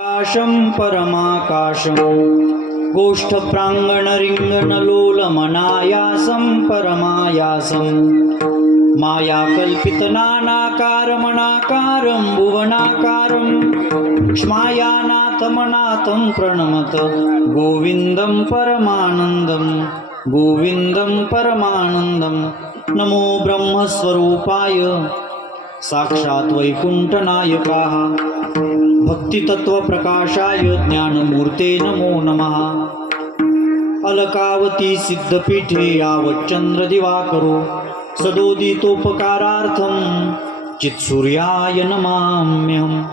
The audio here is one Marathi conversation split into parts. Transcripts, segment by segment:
आकाशं परमाकाशं गोष्ठ प्रांगण रिंगण लोलमनायासं परमायासं माया कल्पित नानाकारमणाकारं भुवनाकारं क्ष्मायानाथमनाथं प्रणमत गोविन्दं परमानन्दं गोविन्दं परमानन्दं। नमो ब्रह्मस्वरूपाय साक्षात् वैकुंठनायकाः भक्तितत्त्वप्रकाशाय ज्ञानमूर्ते नमो नमः। अलकावती सिद्धपीठे यावच्चंद्रदिवाकरो सदोदितोपकारार्थं चित्सूर्याय नमाम्यहम्।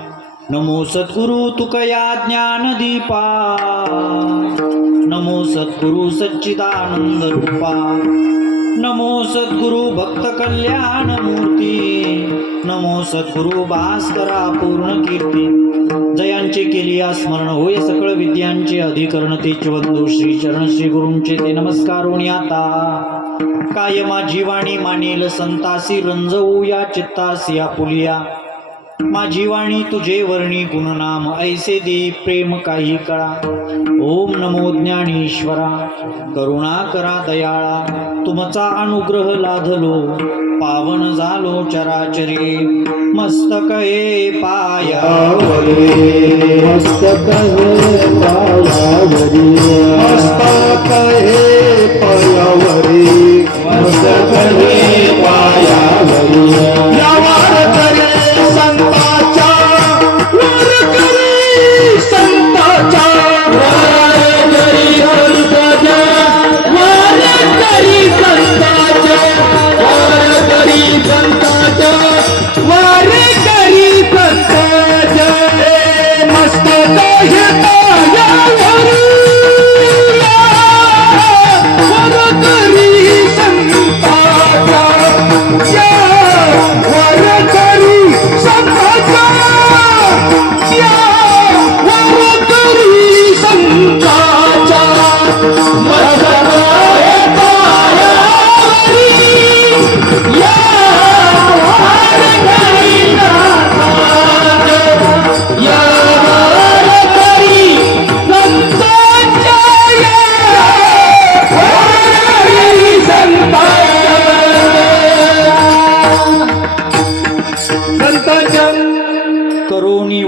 नमो सद्गुरु तुकया ज्ञानदीपा नमो सद्गुरु सच्चिदानंद रूपा नमो सद्गुरु भक्त कल्याण मूर्ती नमो सद्गुरु भास्करा पूर्ण कीर्ती। जयांचे केलिया स्मरण होय सकळ विद्यांचे अधिकरण तेच वंदो श्री चरण श्री गुरूंचे ते नमस्कारोणी आता काय माझी वाणी मानेल संतासी रंजवू या चित्तासी आपुलिया। माझी वाणी तुझे वर्णी गुणनाम ऐसे दे प्रेम काही कळा। ओम नमो ज्ञानेश्वरा करुणा करा दयाळा तुमचा अनुग्रह लाधलो पावन झालो चराचरी। मस्तक हे पायावरी मस्तक हे पायावरी मस्तक हे पायावरी मस्तक हे पायावरी यावर करे संताचा वर करे संताचा वर करी संताचा वर करी संताचा वर करी संताचा वर करी संताचा मस्तक हे पायावरी वर करी संताचा वर करी संताचा वर करी संताचा मस्तक हे पायावरी वर करी संताचा वर करी संताचा करोनी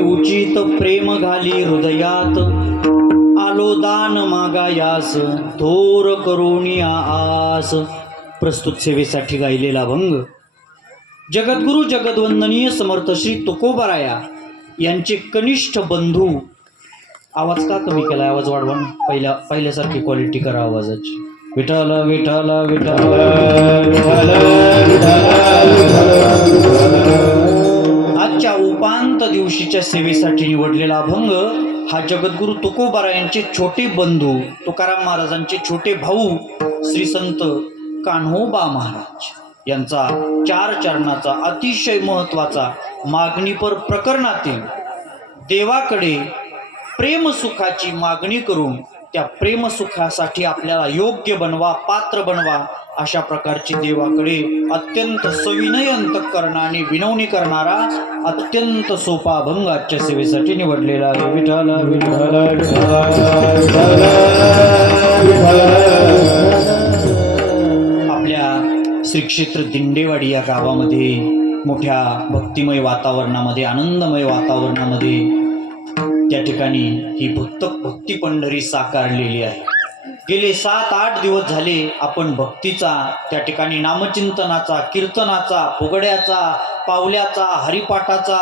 उचित प्रेम घाली हृदयात आलो दान मागायास थोर करोनी आस। प्रस्तुत सेवेसाठी गायलेला अभंग जगद्गुरु जगद्वंदनीय समर्थ श्री तुकोबाराया यांचे कनिष्ठ बंधू। आवाज का कमी केला? आवाज वाढवा, पहिल्यासारखी क्वालिटी करा आवाजाची। विठ्ठल विठ्ठल विठ्ठल आजच्या उपांत दिवशीच्या सेवेसाठी निवडलेला अभंग हा जगद्गुरु तुकोबारायांचे छोटे बंधू तुकाराम महाराजांचे छोटे भाऊ श्री संत कान्होबा महाराज यांचा 4 चरणाचा अतिशय महत्वाचा मागणीपर प्रकरणातील देवाकडे प्रेमसुखाची मागणी करून त्या प्रेमसुखासाठी आपल्याला योग्य बनवा पात्र बनवा अशा प्रकारची देवाकडे अत्यंत सविनय अंतःकरणाने विनवणी करणारा अत्यंत सोपा अभंग आजच्या सेवेसाठी निवडलेला आहे। विठ्ठल विठ्ठल आपल्या श्री क्षेत्र दिंडेवाडी या गावामध्ये मोठ्या भक्तिमय वातावरणामध्ये आनंदमय वातावरणामध्ये त्या ठिकाणी ही भक्ती पंढरी साकारलेली आहे। गेले 7-8 दिवस झाले आपण भक्तीचा त्या ठिकाणी नामचिंतनाचा कीर्तनाचा फुगड्याचा पावल्याचा हरिपाठाचा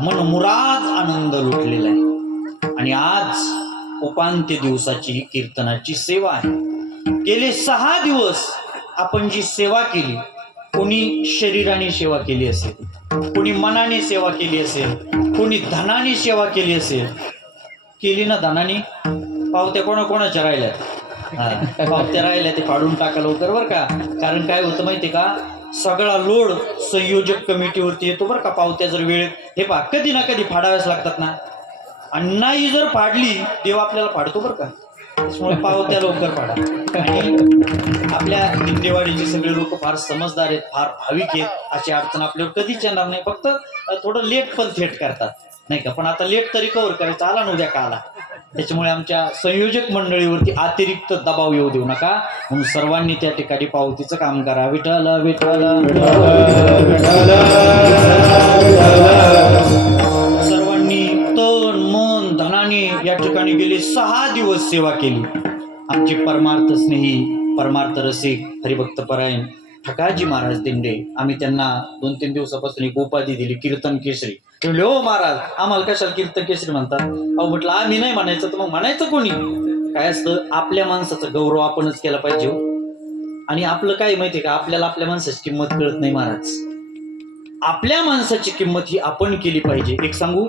मनमुराद आनंद लुटलेला आहे आणि आज उपांत्य दिवसाची ही कीर्तनाची सेवा आहे। गेले 6 दिवस आपण जी सेवा केली, कोणी शरीराने सेवा केली असेल, कोणी मनाने सेवा केली असेल, कोणी धनाने सेवा केली असेल। केली ना धनाने? पावत्या कोणाच्या राहिल्या? पावत्या राहिल्या ते फाडून टाका लवकर बरं का, कारण काय होतं माहितीये का, सगळा लोड संयोजक कमिटीवरती येतो बरं का। पावत्या जर वेळेत हे पहा कधी ना कधी फाडाव्याच लागतात ना, आणि नाही जर फाडली देव आपल्याला फाडतो बरं का। त्याच्यामुळे पावत्या लवकर पाडा। आणि आपल्या दिंडेवाडीचे सगळे लोक फार समजदार आहेत, फार भाविक आहेत, अशी अडचण आपल्यावर कधीच येणार नाही। फक्त थोडं लेट पण थेट करतात, नाही का. पण आता लेट तरी कव्हर करायचा, आला ना उद्या का आला. त्याच्यामुळे आमच्या संयोजक मंडळीवरती अतिरिक्त दबाव येऊ देऊ नका, म्हणून सर्वांनी त्या ठिकाणी पावतीचं काम करा. विठ्ठल विठ्ठल सर्वांनी तन मन धनाने या ठिकाणी गेले 6 दिवस सेवा केली. आमचे परमार्थ स्नेही परमार्थ रसिक हरिभक्त परायण ठकाजी महाराज दिंडे, आम्ही त्यांना 2-3 दिवसापासून एक उपाधी दिली, कीर्तन केसरी. ते म्हणले, हो महाराज आम्हाला कशाला कीर्तन केसरी म्हणतात. अहो म्हटलं आम्ही नाही म्हणायचं तर मग म्हणायचं कोणी. काय असतं, आपल्या माणसाचा गौरव आपणच केला पाहिजे हो. आणि आपलं काय माहितीये का, आपल्याला आपल्या माणसाची किंमत कळत नाही महाराज. आपल्या माणसाची किंमत ही आपण केली पाहिजे. एक सांगू,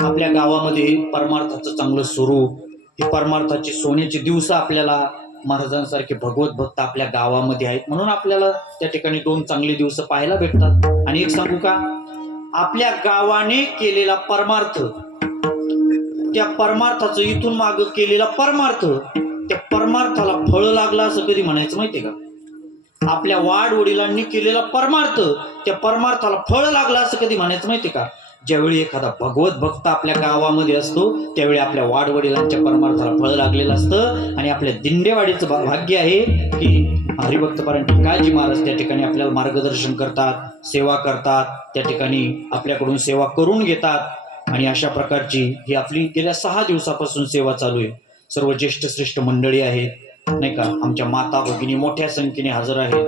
आपल्या गावामध्ये परमार्थाचं चांगलं स्वरूप, ही परमार्थाची सोन्याची दिवस आपल्याला महाराजांसारखे भगवत भक्त आपल्या गावामध्ये आहेत, म्हणून आपल्याला त्या ठिकाणी 2 चांगले दिवस पाहायला भेटतात. आणि एक सांगू का, आपल्या गावाने केलेला परमार्थ, त्या परमार्थाचं इथून माग केलेला परमार्थ, त्या परमार्थाला फळ लागला असं कधी म्हणायचं माहितीये का. आपल्या वाड वडिलांनी केलेला परमार्थ, त्या परमार्थाला फळ लागला असं कधी म्हणायचं माहितीये का. ज्यावेळी एखादा भगवत भक्त आपल्या गावामध्ये असतो त्यावेळी आपल्या वाड वडिलांच्या परमार्थाला फळ लागलेलं असतं. आणि आपल्या दिंडेवाडीचं भाग्य आहे की हरिभक्त परायण ठकाजी महाराज त्या ठिकाणी आपल्याला मार्गदर्शन करतात, सेवा करतात, त्या ठिकाणी आपल्याकडून सेवा करून घेतात. आणि अशा प्रकारची ही आपली गेल्या 6 दिवसापासून सेवा चालू आहे. सर्व ज्येष्ठ श्रेष्ठ मंडळी आहेत नाही का, आमच्या माता भगिनी मोठ्या संख्येने हजर आहेत.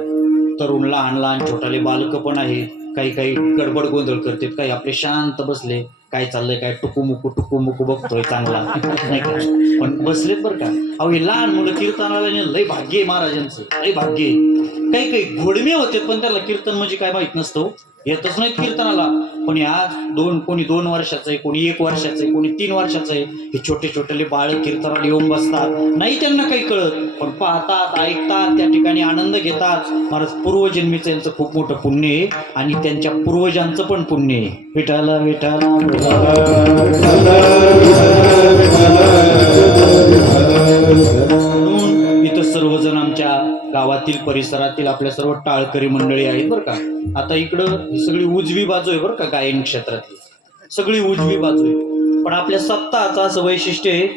तरुण लहान लहान छोटाले बालकं पण आहेत. काही गडबड गोंधळ करतात, काही आपले शांत बसले, काय चाललंय काय टुकू मुकू बघतोय चांगला नाही का, पण बसलेत बरं का. अहो हे लहान मुलं कीर्तनाला लय भाग्य आहे महाराजांचं, लय भाग्य आहे. काही घोडमे होते पण त्याला कीर्तन म्हणजे काय माहित नसतं, येतच नाहीत कीर्तनाला. पण आज कोणी 2 वर्षाचं आहे, कोणी 1 वर्षाचं आहे, कोणी 3 वर्षाचं आहे. हे छोटे छोटेले बाळ कीर्तनाला येऊन बसतात, नाही त्यांना काही कळत, पण पाहतात, ऐकतात, त्या ठिकाणी आनंद घेतात. महाराज पूर्वजन्मीचं यांचं खूप मोठं पुण्य आहे आणि त्यांच्या पूर्वजांचं पण पुण्य आहे. विठ्ठल विठ्ठल म्हणून इथं सर्वजण आमच्या गावातील परिसरातील आपल्या सर्व टाळकरी मंडळी आहेत बरं का. आता इकडं ही सगळी उजवी बाजू आहे बरं का, गायन क्षेत्रातली सगळी उजवी बाजू आहे. पण आपल्या सप्ताहाचं असं वैशिष्ट्य आहे,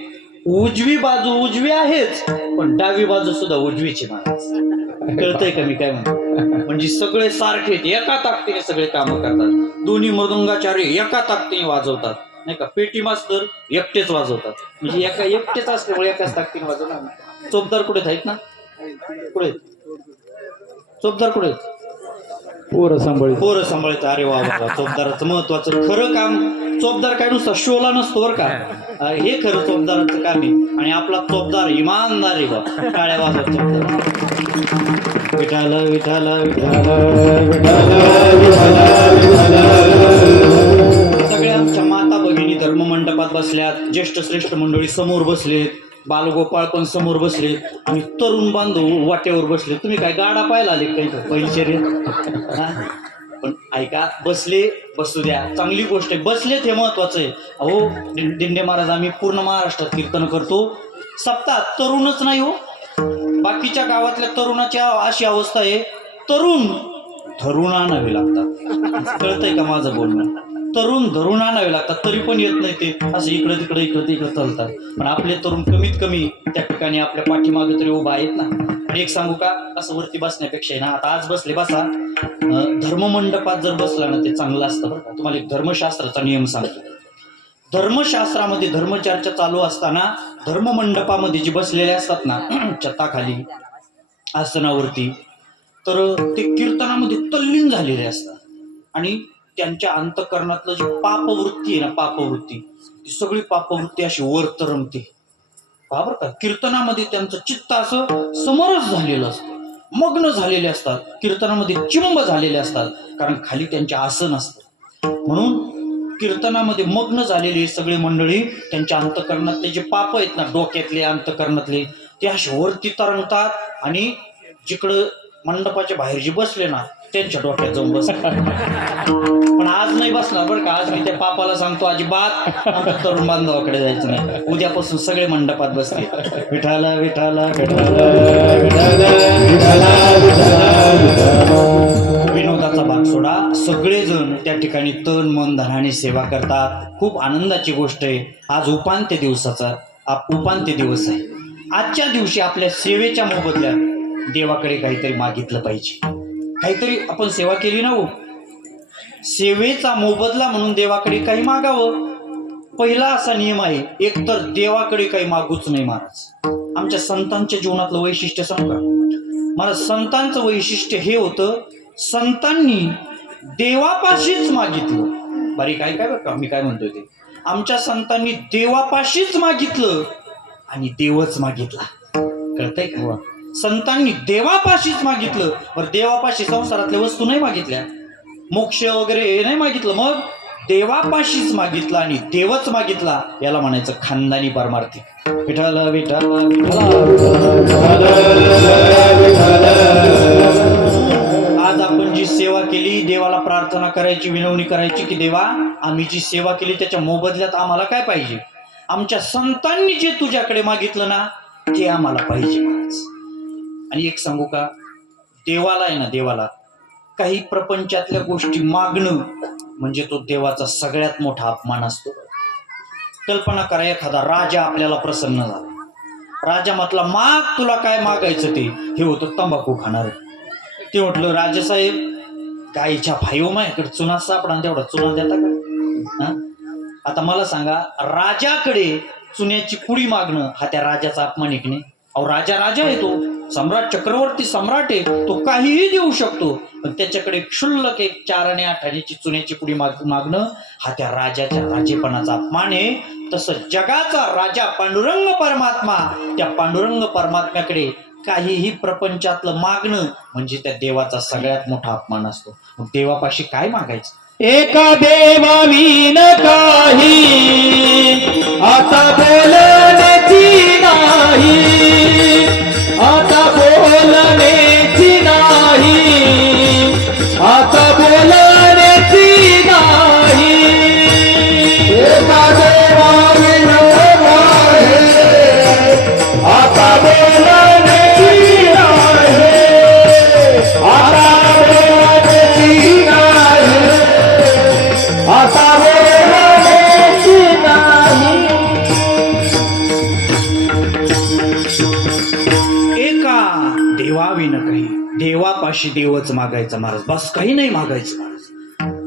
उजवी बाजू उजवी आहेच पण डावी बाजू सुद्धा उजवीची महाराज. कळतंय का मी काय म्हणतो. म्हणजे सगळे सारखे एका ताकदीने सगळे कामं करतात. दोन्ही मृदंगाचार्य एका ताकदीने वाजवतात नाही का. पेटी मास्तर एकटेच वाजवतात, म्हणजे एकटेच असल्यामुळे एकाच ताकदीने वाजवतात. चोपदार कुठे आहेत ना, कुठे चोपदार कुठे पोरं सांभाळत. अरे वा, चोपदाराचं महत्वाचं खरं काम. चोपदार काय नुसता शोला नसतो बरं का, हे खरं चोपदाराचं काम आहे. आणि आपला चोपदार इमानदार आहे बा, टाळ्या वाजवत चोपदार. विठाल विठाल सगळ्या आमच्या माता भगिनी धर्ममंडपात बसल्यात, ज्येष्ठ श्रेष्ठ मंडळी समोर बसलेत, बालगोपाळ पण समोर बसले आणि तरुण बांधव वाट्यावर बसले. तुम्ही काय गाडा पाहायला आले काही पहिली शर्यत. पण ऐका, बसू द्या, चांगली गोष्ट आहे. बसलेत हे महत्वाचं आहे. अहो दिंडे महाराज आम्ही पूर्ण महाराष्ट्रात कीर्तन करतो. सप्ताहात तरुणच नाही हो, बाकीच्या गावातल्या तरुणाची अशी अवस्था आहे, तरुण धरून आणावे लागतात. कळतंय का माझं बोलणं. तरुण धरून आणावे लागतात तरी पण येत नाही ते, असं इकडं तिकडं चालतात. पण आपले तरुण कमीत कमी त्या ठिकाणी आपल्या पाठीमागे तरी उभा आहेत ना. आणि एक सांगू का, असं वरती बसण्यापेक्षा आहे ना, आता आज बसले बसा, धर्ममंडपात जर बसला ना ते चांगलं असतं बरं का. तुम्हाला एक धर्मशास्त्राचा नियम सांगतो. धर्मशास्त्रामध्ये धर्मचर्चा चालू असताना धर्ममंडपामध्ये जे बसलेले असतात ना छताखाली आसनावरती, तर ते कीर्तनामध्ये तल्लीन झालेले असतात. आणि त्यांच्या अंतःकरणातलं जी पापवृत्ती आहे ना, पापवृत्ती, ती सगळी पापवृत्ती अशी वर तरंगते. बरोबर का. कीर्तनामध्ये त्यांचं चित्त असं समरस झालेलं असतं, मग्न झालेले असतात, कीर्तनामध्ये चिंब झालेले असतात, कारण खाली त्यांचे आसन असतं. म्हणून कीर्तनामध्ये मग्न झालेली सगळी मंडळी त्यांच्या अंतःकरणातले जे पाप आहेत ना, डोक्यातले अंतःकरणातले, ते असे वरती तरंगतात आणि जिकडं मंडपाच्या बाहेर जे बसले ना त्यांच्या डोक्यात जाऊन बसतात. पण आज नाही बसणार बरं का. आज मी त्या पापाला सांगतो, अजिबात आमच्या तरुण बांधवाकडे जायचं नाही. उद्यापासून सगळे मंडपात बसले. विठाला विठाला विनोदाचा कामाचा भाग सोडा, सगळेजण त्या ठिकाणी तन मन धनाने सेवा करतात. खूप आनंदाची गोष्ट आहे. आज उपांत्य दिवस आहे. आजच्या दिवशी आपल्या सेवेच्या मोबदल्यात देवाकडे काहीतरी मागितलं पाहिजे. काहीतरी आपण सेवा केली ना हो, सेवेचा मोबदला म्हणून देवाकडे काही मागावं. पहिला असा नियम आहे, एकतर देवाकडे काही मागूच नाही महाराज. आमच्या संतांच्या जीवनातलं वैशिष्ट्य सांगू का? मला संतांचं वैशिष्ट्य हे होतं, संतांनी देवापाशीच मागितलं. बारीक काय बरं का मी काय म्हणतोय ते, आमच्या संतांनी देवापाशीच मागितलं आणि देवच मागितला. कळतंय का? संतांनी देवापाशीच मागितलं. बरं, देवापाशी संसारातल्या वस्तू नाही मागितल्या, मोक्ष वगैरे हे नाही मागितलं, मग देवापाशीच मागितला आणि देवच मागितला. याला म्हणायचं खानदानी परमार्थिक. विठ्ठल विठ्ठल आज आपण जी सेवा केली, देवाला प्रार्थना करायची, विनवणी करायची की देवा, आम्ही जी सेवा केली त्याच्या मोबदल्यात आम्हाला काय पाहिजे? आमच्या संतांनी जे तुझ्याकडे मागितलं ना ते आम्हाला पाहिजे. आणि एक सांगू का, देवाला आहे ना, देवाला काही प्रपंचातल्या गोष्टी मागणं म्हणजे तो देवाचा सगळ्यात मोठा अपमान असतो. कल्पना करा, एखादा राजा आपल्याला प्रसन्न झाला, राजा म्हटला माग तुला काय मागायचं ते. हे होतं तंबाखू खाणार. ते म्हटलं राजासाहेब, गाईच्या भाईओ माझ्याकडे चुना सापडा, तेवढा चुना देता का? आता मला सांगा, राजाकडे चुन्याची पुडी मागणं हा त्या राजाचा अपमान आहे की नाही? अहो, राजा आहे, तो सम्राट, चक्रवर्ती सम्राट आहे, तो काहीही देऊ शकतो. पण त्याच्याकडे क्षुल्लक एक 4 आणि 8 आण्याची चुन्याची पुडी मागणं हा त्या राजाच्या राजेपणाचा अपमान आहे. तसं जगाचा राजा पांडुरंग परमात्मा, त्या पांडुरंग परमात्म्याकडे काहीही प्रपंचातलं मागणं म्हणजे त्या देवाचा सगळ्यात मोठा अपमान असतो. मग देवापाशी काय मागायचं? एका देवाविन काही आता बोलण्याची नाही, आता बोलण्याची नाही, आता बोलण्याची नाही. एका देवाविन काही आता बोलण्याची नाही, आता बोलण्याची नाही, आता बोलण्याची नाही. एका देवाविन काही, देवापाशी देवच मागायचं महाराज, बस काही नाही मागायचं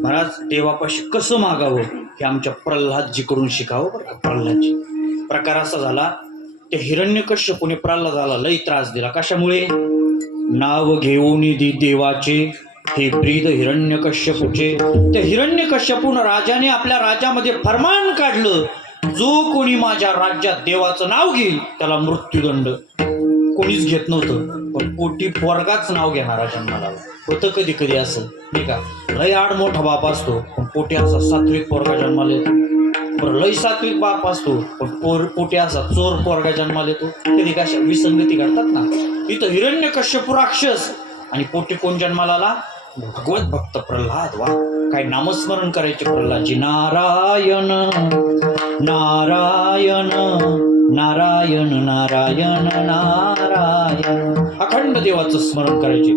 महाराज. देवापाशी कसं मागावं हे आमच्या प्रल्हादजीकडून शिकावं बरं का. प्रल्हादजी प्रकार असा झाला, ते हिरण्यकश्यपूने प्रल्हादाला लई त्रास दिला. कशामुळे? नाव घेऊन दी देवाचे हे ब्रीद हिरण्यकश्यपूचे. त्या हिरण्यकश्यपून राजाने आपल्या राज्यामध्ये फरमान काढलं, जो कोणी माझ्या राज्यात देवाचं नाव घेईल त्याला मृत्यूदंड. कोणीच घेत नव्हतं, पण पोटी पोरगाच नाव घेणारा जन्माला होतं. कधी कधी असं नाही का, लय आड मोठा बाप असतो पण पोटी असा सात्विक पोरगा जन्माला येतो. बरं, लय सात्विक बाप असतो पण पोटी असा चोर पोरगा जन्माला येतो. कधी कशा विसंगती घडतात ना. इथं हिरण्यकश्यपू राक्षस आणि पोटी कोण जन्माला आला? भगवत भक्त प्रल्हाद. वा, काय नामस्मरण करायचे प्रल्हादजी. नारायण नारायण नारायण नारायण नारायण, अखंड देवाचं स्मरण करायचे.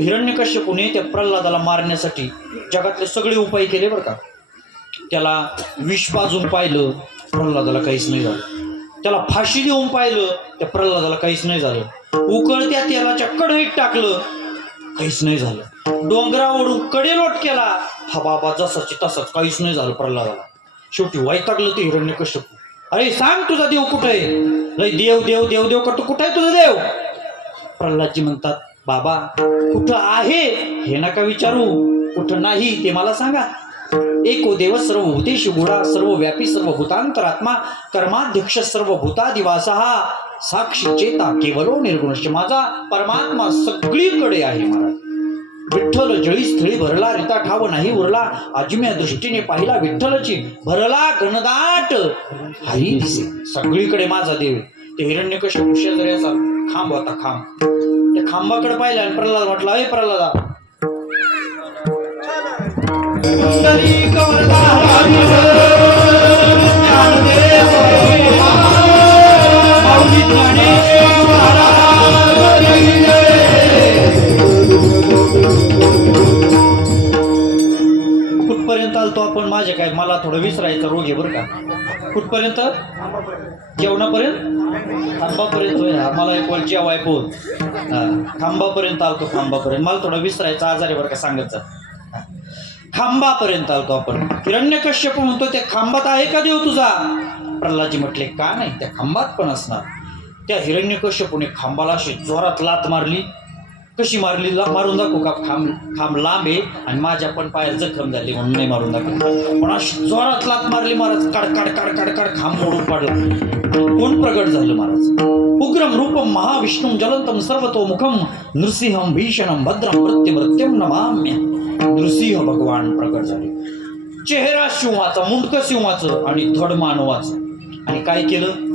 हिरण्यकश्यपूने त्या प्रल्हादाला मारण्यासाठी जगातले सगळे उपाय केले बरं का. त्याला विष पाजून पाहिलं, प्रल्हादाला काहीच नाही झालं. त्याला फाशी देऊन पाहिलं, त्या प्रल्हादाला काहीच नाही झालं. उकळत्या तेलाच्या कढईत टाकलं, काहीच नाही झालं. डोंगरावरून कडेलोट केला, हा बाबा जसाची तसाच, काहीच नाही झालं प्रल्हादाला. शेवटी वैतागलं ते हिरण्यकश्यपू. अरे सांग, तुझा देव कुठे आहे? लय देव देव देव देव करतो, कुठे आहे तुझा देव? प्रल्हादजी म्हणतात, बाबा कुठं आहे हे नका विचारू, कुठं नाही ते मला सांगा. एको देव सर्वभूतेषु गुणा, सर्वव्यापी सर्वभूतांतरात्मा, कर्माध्यक्ष सर्वभूतादिवासः, साक्षी चेता केवलो निर्गुणश्च. माझा परमात्मा सगळीकडे आहे महाराज. विठ्ठल जळी स्थळी भरला, रिता ठाव नाही उरला, आजम्या दृष्टीने पाहिला विठ्ठलची, भरला घनदाट हरी दिसे. सगळीकडे माझा देव. ते हिरण्यकश्यपू शेजाऱ्याचा खांब होता, खांब. त्या खांबाकडे पाहिला आणि प्रल्हाद म्हटला, अय प्रल्हादा, थोडं विसरायचं रोग आहे बरं का. कुठपर्यंत? जेवणापर्यंत? खांबापर्यंत होय. मला एक वलची हवाय पोन खांबापर्यंत आलतो. खांबापर्यंत मला थोडं विसरायचं आजार आहे बरं का, सांगत जा. खांबापर्यंत आलतो आपण. हिरण्यकश्यप म्हणतो त्या खांबात आहे का देव तुझा? प्रल्हादजी म्हटले का नाही, त्या खांबात पण असणार. त्या हिरण्यकश्यपूने खांबाला अशी जोरात लात मारली. कशी मारली? मारून दाखवू का? खांब लांब आहे आणि माझ्या पण पायात जखम झाली म्हणून नाही मारून दाखव. पण अशी जोरात लात मारली महाराज. काड काड काड काड काड खांब मोडून पडला. कोण प्रगट झालं महाराज? उग्रम रूपम महाविष्णुम ज्वलंतम सर्वतोमुखम नृसिंहम भीषणम भद्रम प्रत्यमृत्यम नमाम्य. नृसिंह भगवान प्रगट झाले. चेहरा सिंहाचा, मुंडक सिंहाचं आणि धड मानवाचं. आणि काय केलं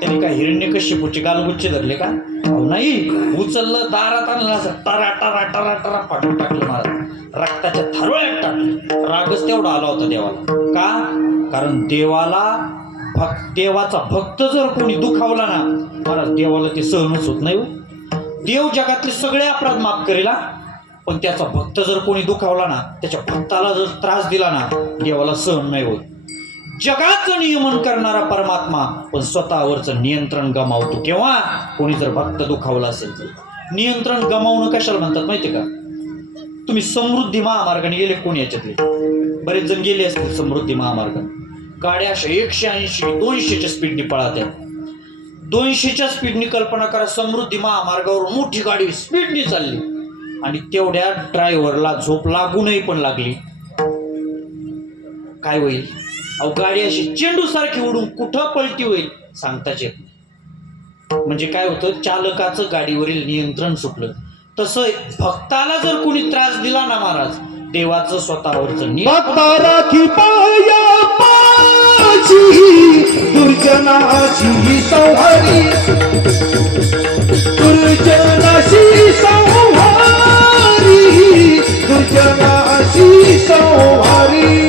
त्यांनी? काय हिरण्यकश्यपूचे गालगुच्चे धरले का? नाही, उचललं, दारात आणलं, असं टरा टरा टरा टरा फाडून टाकलं महाराज. रक्ताच्या थारोळ्यात टाकलं. रागच तेवढा आला होता देवाला. का? कारण देवाचा भक्त जर कोणी दुखावला ना महाराज, देवाला ते सहनच होत नाही. देव जगातले सगळे अपराध माफ करेला, पण त्याचा भक्त जर कोणी दुखावला ना, त्याच्या भक्ताला जर त्रास दिला ना, देवाला सहन नाही होत. जगाचं नियमन करणारा परमात्मा पण स्वतःवरचं नियंत्रण गमावतो. केव्हा? कोणी जर भक्त दुखावला असेल तर. नियंत्रण गमावणं कशाला म्हणतात माहितीये का? तुम्ही समृद्धी महामार्गाने गेले, कोणी याच्यातले बरेच जण गेले असतील समृद्धी महामार्गाने. गाड्या अशा 180 200च्या स्पीडने पळतात. 200च्या स्पीडने कल्पना करा, समृद्धी महामार्गावर मोठी गाडी स्पीडने चालली आणि तेवढ्या ड्रायव्हरला झोप लागूनही पण लागली. काय होईल? अहो, गाडी अशी चेंडू सारखी उडून कुठं पलटी होईल सांगताच येत नाही. म्हणजे काय होतं? चालकाचं गाडीवरील नियंत्रण सुटलं. तसं भक्ताला जर कोणी त्रास दिला ना महाराज, देवाचं स्वतःवरचं राखी पाया पाची दुर्जनाची संहारी, दुर्जनाशी संहारी, दुर्जनाशी संहारी.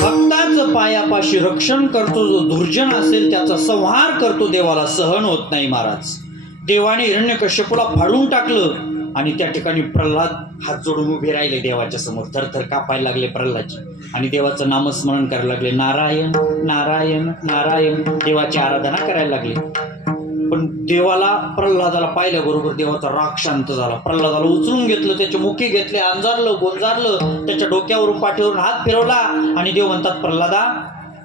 भक्ताचं पायापाशी रक्षण करतो जो दुर्जन असेल त्याचा संहार करतो. देवाला सहन होत नाही महाराज. देवाने हिरण्यकश्यपूला फाडून टाकलं आणि त्या ठिकाणी प्रल्हाद हात जोडून उभे राहिले देवाच्या समोर. थरथर कापायला लागले प्रल्हादजी आणि देवाचं नामस्मरण करायला लागले. नारायण नारायण नारायण, देवाची आराधना करायला लागले. पण देवाला, प्रल्हादाला पाहिल्याबरोबर देवाचा राग शांत झाला. प्रल्हादाला उचलून घेतलं, त्याचे मुके घेतले, अंजारलं, गोंजारलं, त्याच्या डोक्यावरून पाठीवरून हात फिरवला आणि देव म्हणतात, प्रल्हादा,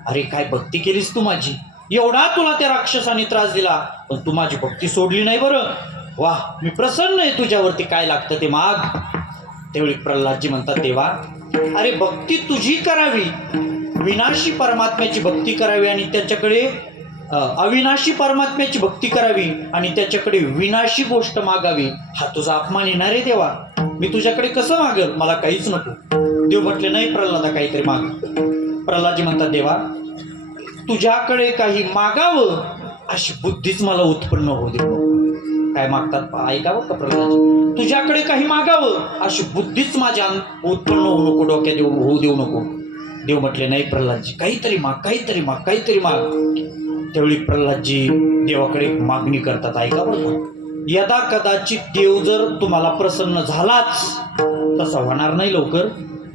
अरे काय भक्ती केलीस तू माझी, एवढा तुला त्या राक्षसाने त्रास दिला पण तू माझी भक्ती सोडली नाही. बरं वाह, मी प्रसन्न आहे तुझ्यावरती, काय लागतं ते माग. त्यावेळी प्रल्हादजी म्हणतात, देवा अरे भक्ती तुझी करावी, विनाशी परमात्म्याची भक्ती करावी आणि त्याच्याकडे अविनाशी परमात्म्याची भक्ती करावी आणि त्याच्याकडे विनाशी गोष्ट मागावी, हा तुझा अपमान येणार आहे देवा. मी तुझ्याकडे कसं मागल, मला काहीच नको. देव म्हटले, नाही प्रल्हादा, काहीतरी माग. प्रल्हादजी म्हणतात, देवा तुझ्याकडे काही मागावं अशी बुद्धीच मला उत्पन्न होऊ दे. काय मागतात ऐकावं का प्रल्हादजी? तुझ्याकडे काही मागावं अशी बुद्धीच माझ्या उत्पन्न होऊ नको, डोक्यात होऊ देऊ नको. देव म्हटले, नाही प्रल्हादजी, काहीतरी माग, काहीतरी माग, काहीतरी माग. त्यावेळी प्रल्हादजी देवाकडे मागणी करतात. ऐका बरं, यदा कदाचित देव जर तुम्हाला प्रसन्न झालाच, तसा होणार नाही लवकर,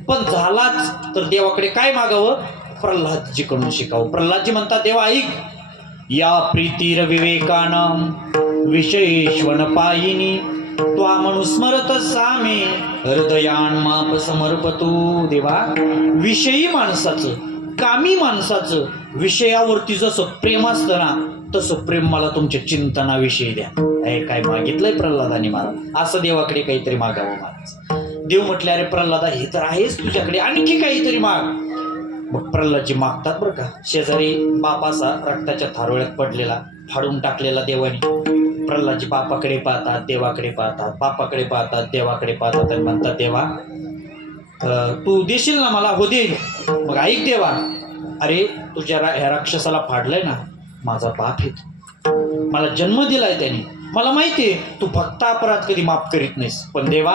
पण झालाच तर देवाकडे काय मागावं, प्रल्हादजीकडून शिकावं. प्रल्हादजी म्हणतात, देवा ऐक, या प्रीतीर विवेकानं विषयेश्वन पायिनी त्वामनुस्मरत सामे हृदयान माप समर्पतो. देवा विषयी माणसाचं, कामी माणसाचं विषयावरती जसं प्रेम असतं ना, तसं प्रेम मला तुमच्या चिंतनाविषयी द्या. काय मागितलंय प्रल्हादाने मला, असं देवाकडे काहीतरी मागावं महाराज. देव म्हटले, अरे प्रल्हादा, हे तर आहेच तुझ्याकडे, आणखी काहीतरी माग. मग प्रल्हादजी मागतात बरं का. शेजारी बापाचा रक्ताच्या थारोळ्यात पडलेला, फाडून टाकलेला देवाने. प्रल्हादजी बापाकडे पाहतात, देवाकडे पाहतात, बापाकडे पाहतात, देवाकडे पाहतात आणि म्हणतात, देवा तू देशील ना मला? हो देईल. मग ऐक देवा, अरे तुझ्या ह्या राक्षसाला फाडलंय ना, माझा बाप आहे, मला जन्म दिलाय त्याने, मला माहितीये तू फक्त अपराध कधी माफ करीत नाहीस, पण देवा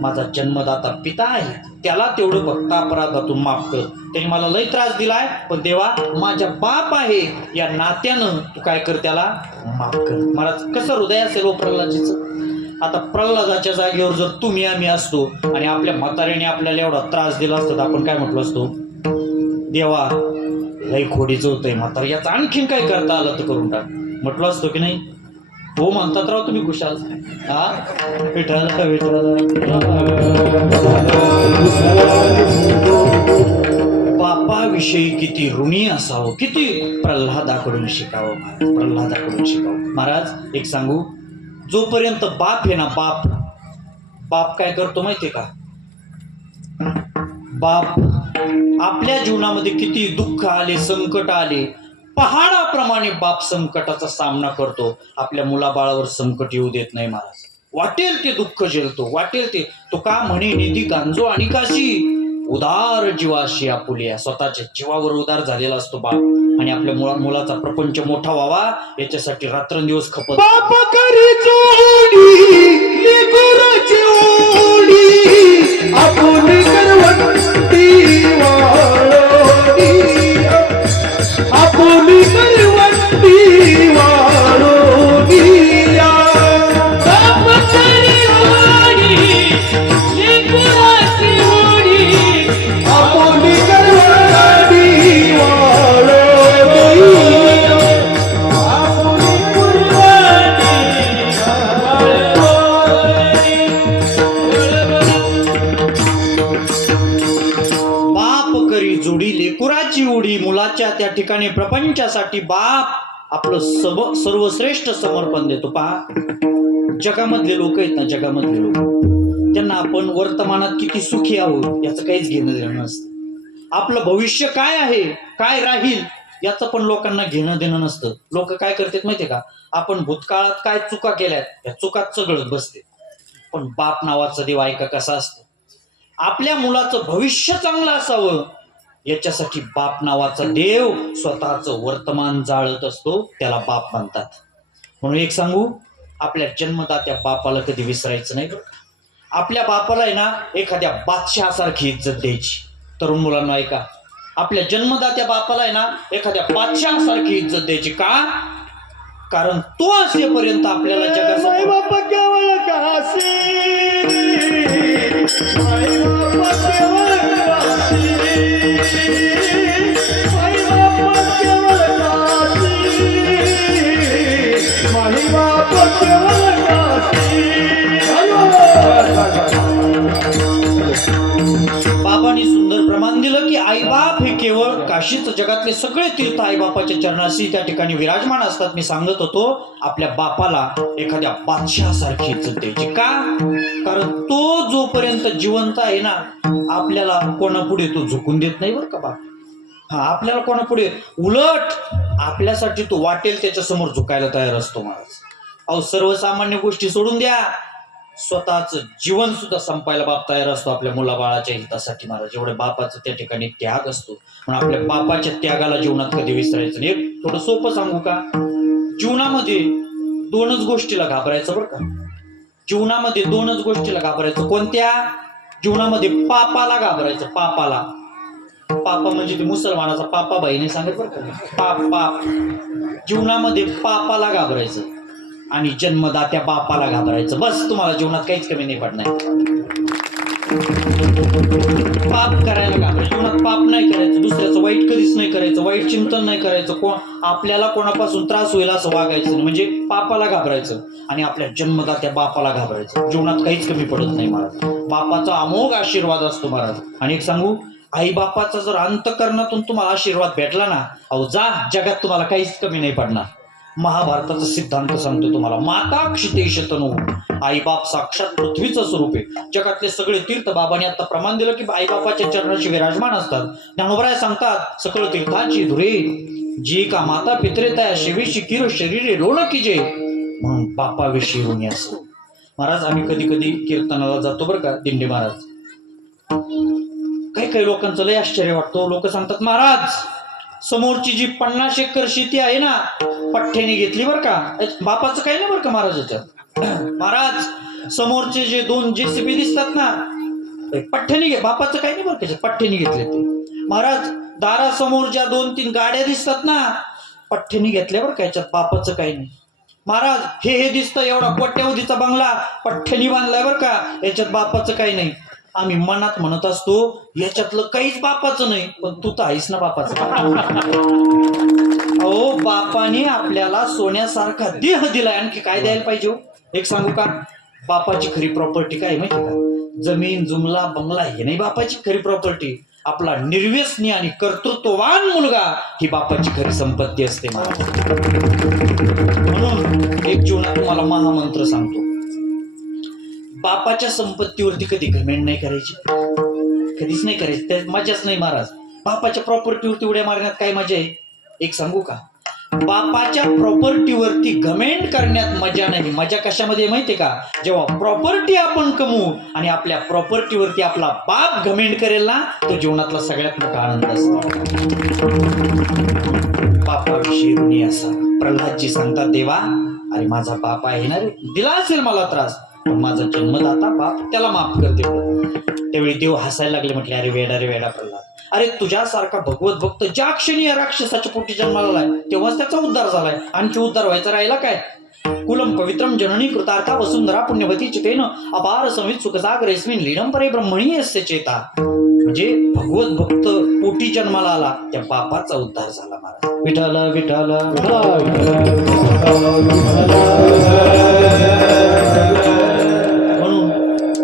माझा जन्मदाता पिता आहे, त्याला तेवढं फक्त अपराधातून माफ कर. त्याने मला लय त्रास दिलाय, पण देवा माझा बाप आहे या नात्यानं तू काय कर, त्याला माफ कर. महाराज कसं हृदय असेल ओ प्रल्हादाचं. आता प्रल्हादाच्या जागेवर जर तुम्ही आम्ही असतो आणि आपल्या म्हाताऱ्याने आपल्याला एवढा त्रास दिला असता तर आपण काय म्हटलो असतो, देवा लय खोडीचं होतंय म्हातारा, याचं आणखीन काय करता आलं तर करून टाक म्हटलं असतो की नाही. हो म्हणतात राव तुम्ही खुशाल. हा विठ्ठल बापाविषयी किती ऋणी असावं, किती प्रल्हादाकडून शिकावं महाराज, प्रल्हादाकडून शिकावं. महाराज एक सांगू, जोपर्यंत बाप आहे ना, बाप काय करतो माहितीये का, बाप आपल्या जीवनामध्ये किती दुःख आले, संकट आले, पहाडाप्रमाणे बाप संकटाचा सामना करतो. आपल्या मुलाबाळावर संकट येऊ देत नाही महाराज. वाटेल ते दुःख झेलतो, वाटेल ते. तो का म्हणे, निधी गांजो आणि काशी उदार जीवाशी आपुलिया. स्वतःच्या जीवावर उदार झालेला असतो बाप, आणि आपल्या मुलाचा प्रपंच मोठा व्हावा याच्यासाठी रात्रंदिवस खपत. बाप करी जोडी लेकराची ओढी, आपण करवंती वाळोडी, आपण करवंती वाळोडी. बाप करी ओढी लेकराची ओढी, आपण करवंती वाळोडी. लेकुराची उडी, मुलाच्या त्या ठिकाणी प्रपंचासाठी बाप आपलं सर्वश्रेष्ठ समर्पण देतो. पहा जगामधले लोक आहेत ना, जगामधले लोक, त्यांना आपण वर्तमानात किती सुखी आहोत याचं काहीच घेणं देणं नसतं. आपलं भविष्य काय आहे, काय राहील याचं पण लोकांना घेणं देणं नसतं. लोक काय करतात माहितीये का, आपण भूतकाळात काय चुका केल्यात या चुकात चघळत बसते. पण बाप नावाचा देव ऐका कसा असतो, आपल्या मुलाचं भविष्य चांगलं असावं याच्यासाठी बाप नावाचा देव स्वतःचं वर्तमान जाळत असतो, त्याला बाप म्हणतात. म्हणून एक सांगू, आपल्या जन्मदात्या बापाला कधी विसरायचं नाही. आपल्या बापाला आहे ना एखाद्या बादशहासारखी इज्जत द्यायची. तरुण मुलांना ऐका, आपल्या जन्मदात्या बापाला आहे ना एखाद्या बादशहासारखी इज्जत द्यायची. का? कारण तो असेपर्यंत आपल्याला जगाचा बाप केवळ काशी, बाप केवळ काशी, बाप केवळ काशी, बाप केवळ काशी. बाबांनी सुंदर प्रमाण दिलं की आईबाप हे केवळ काशीच, जगातले सगळे तीर्थ आईबापाच्या चरणाशी त्या ठिकाणी विराजमान असतात. मी सांगत होतो, आपल्या बापाला एखाद्या बादशहासारखी इज्जत द्यायची. का? कारण तो जोपर्यंत जिवंत आहे ना, आपल्याला कोणापुढे तो झुकून देत नाही बरं का बाप. हा, आपल्याला कोणापुढे, उलट आपल्यासाठी तो वाटेल त्याच्या समोर झुकायला तयार असतो महाराज. अहो सर्वसामान्य गोष्टी सोडून द्या, स्वतःच जीवन सुद्धा संपायला बाप तयार असतो आपल्या मुलाबाळाच्या हितासाठी महाराज. एवढ्या बापाचं त्या ठिकाणी त्याग असतो. म्हणून आपल्या बापाच्या त्यागाला जीवनात कधी विसरायचं नाही. एक थोडं सोपं सांगू का, जीवनामध्ये दोनच गोष्टीला घाबरायचं बरं का. जीवनामध्ये दोनच गोष्टीला घाबरायचं. कोणत्या? जीवनामध्ये पापाला घाबरायचं. पापाला, पापा म्हणजे ते मुसलमानाचा पापा बाईने सांगत बरं का, पाप. जीवनामध्ये पापाला घाबरायचं आणि जन्मदात्या बापाला घाबरायचं. बस, तुम्हाला जीवनात काहीच कमी नाही पडणार. पाप करायला घाबरायचं, जीवनात पाप नाही करायचं, दुसऱ्याचं वाईट कधीच नाही करायचं, वाईट चिंतन नाही करायचं, आपल्याला कोणापासून त्रास होईल असं वागायचं नाही. म्हणजे पापाला घाबरायचं आणि आपल्या जन्मदात्या बापाला घाबरायचं. जीवनात काहीच कमी पडत नाही महाराज. बापाचा अमोघ आशीर्वाद असतो महाराज. आणि एक सांगू, आई बापाचा जर अंतःकरणातून तुम्हाला आशीर्वाद भेटला ना, अहो जा, जगात तुम्हाला काहीच कमी नाही पडणार. महाभारताचा सिद्धांत सांगतो तुम्हाला, माता क्षितेश तनू, आई बाप साक्षात पृथ्वीचं स्वरूप आहे. जगातले सगळे तीर्थ बाबांनी आता प्रमाण दिलं की आई बापाच्या चरणाशी विराजमान असतात. ज्ञानोबराय सांगतात, सकळ तीर्थाची धुरे जी का माता पित्रे त्या शिवीशी किर शरीरे लोण की जे, म्हणून बापाविषयी ऋणी असो. महाराज आम्ही कधी कधी कीर्तनाला जातो बरं का, दिंडे महाराज. काही काही लोकांचं लय आश्चर्य वाटतो. लोक सांगतात, महाराज समोरची जी 50 एकर शेती आहे ना पठ्ठ्याने घेतली बरं का. बापाचं काही नाही बरं का महाराजाच्या. महाराज समोरचे जे 2 JCB दिसतात ना पठ्ठ्याने घे, बापाचं काही नाही बरं का, पठ्ठ्याने घेतले ते. महाराज दारासमोर ज्या 2-3 गाड्या दिसतात ना पठ्ठ्याने घेतल्या बरं का, याच्यात बापाचं काही नाही. महाराज हे दिसतं एवढा कोट्यवधीचा बंगला पठ्ठ्याने बांधलाय बरं का, याच्यात बापाचं काही नाही. आम्ही मनात म्हणत असतो याच्यातलं काहीच बापाचं नाही, पण तू तर आहेस ना बापाचं. अहो बापाने आपल्याला सोन्यासारखा देह दिलाय, आणखी काय द्यायला पाहिजे हो? एक सांगू का, बापाची खरी प्रॉपर्टी काय माहिती का? जमीन जुमला बंगला हे नाही बापाची खरी प्रॉपर्टी. आपला निर्व्यसनी आणि कर्तृत्ववान मुलगा ही बापाची खरी संपत्ती असते. म्हणून एक जीवनात तुम्हाला महामंत्र सांगतो, बापाच्या संपत्तीवरती कधी घमेंड नाही करायची, कधीच नाही करायची, त्यात मजाच नाही. महाराज बापाच्या प्रॉपर्टीवरती उड्या मारण्यात काय मजा आहे? एक सांगू का, बापाच्या प्रॉपर्टीवरती घमेंड करण्यात मजा नाही. मजा कशामध्ये माहितीये का? जेव्हा प्रॉपर्टी आपण कमवू आणि आपल्या प्रॉपर्टीवरती आपला बाप घमेंड करेल ना, तो जीवनातला सगळ्यात मोठा आनंद असतो. बापाविषयी ऋणी असा प्रल्हादजी सांगतात, देवा अरे माझा बाप आहे ना रे, दिला असेल मला त्रास, पण माझा जन्मदाता बाप त्याला माफ करते. त्यावेळी देव हसायला लागले, म्हटले अरे वेडा प्रल्हाद, अरे तुझ्यासारखा भगवत भक्त ज्या क्षणी या राक्षसाच्या पोटी जन्माला आलाय तेव्हाच त्याचा उद्धार झालाय, आणखी उद्धार व्हायचा राहिला काय? कुलम पवित्रम जननी कृतार्था वसुंधरा पुण्यवती चितेन अपार संवित सुखसागरेस्मिन लीनम परे ब्रह्मणी यस्य चेता. म्हणजे भगवत भक्त पोटी जन्माला आला त्या बापाचा उद्धार झाला. महाराज विठ्ठल विठ्ठल म्हणून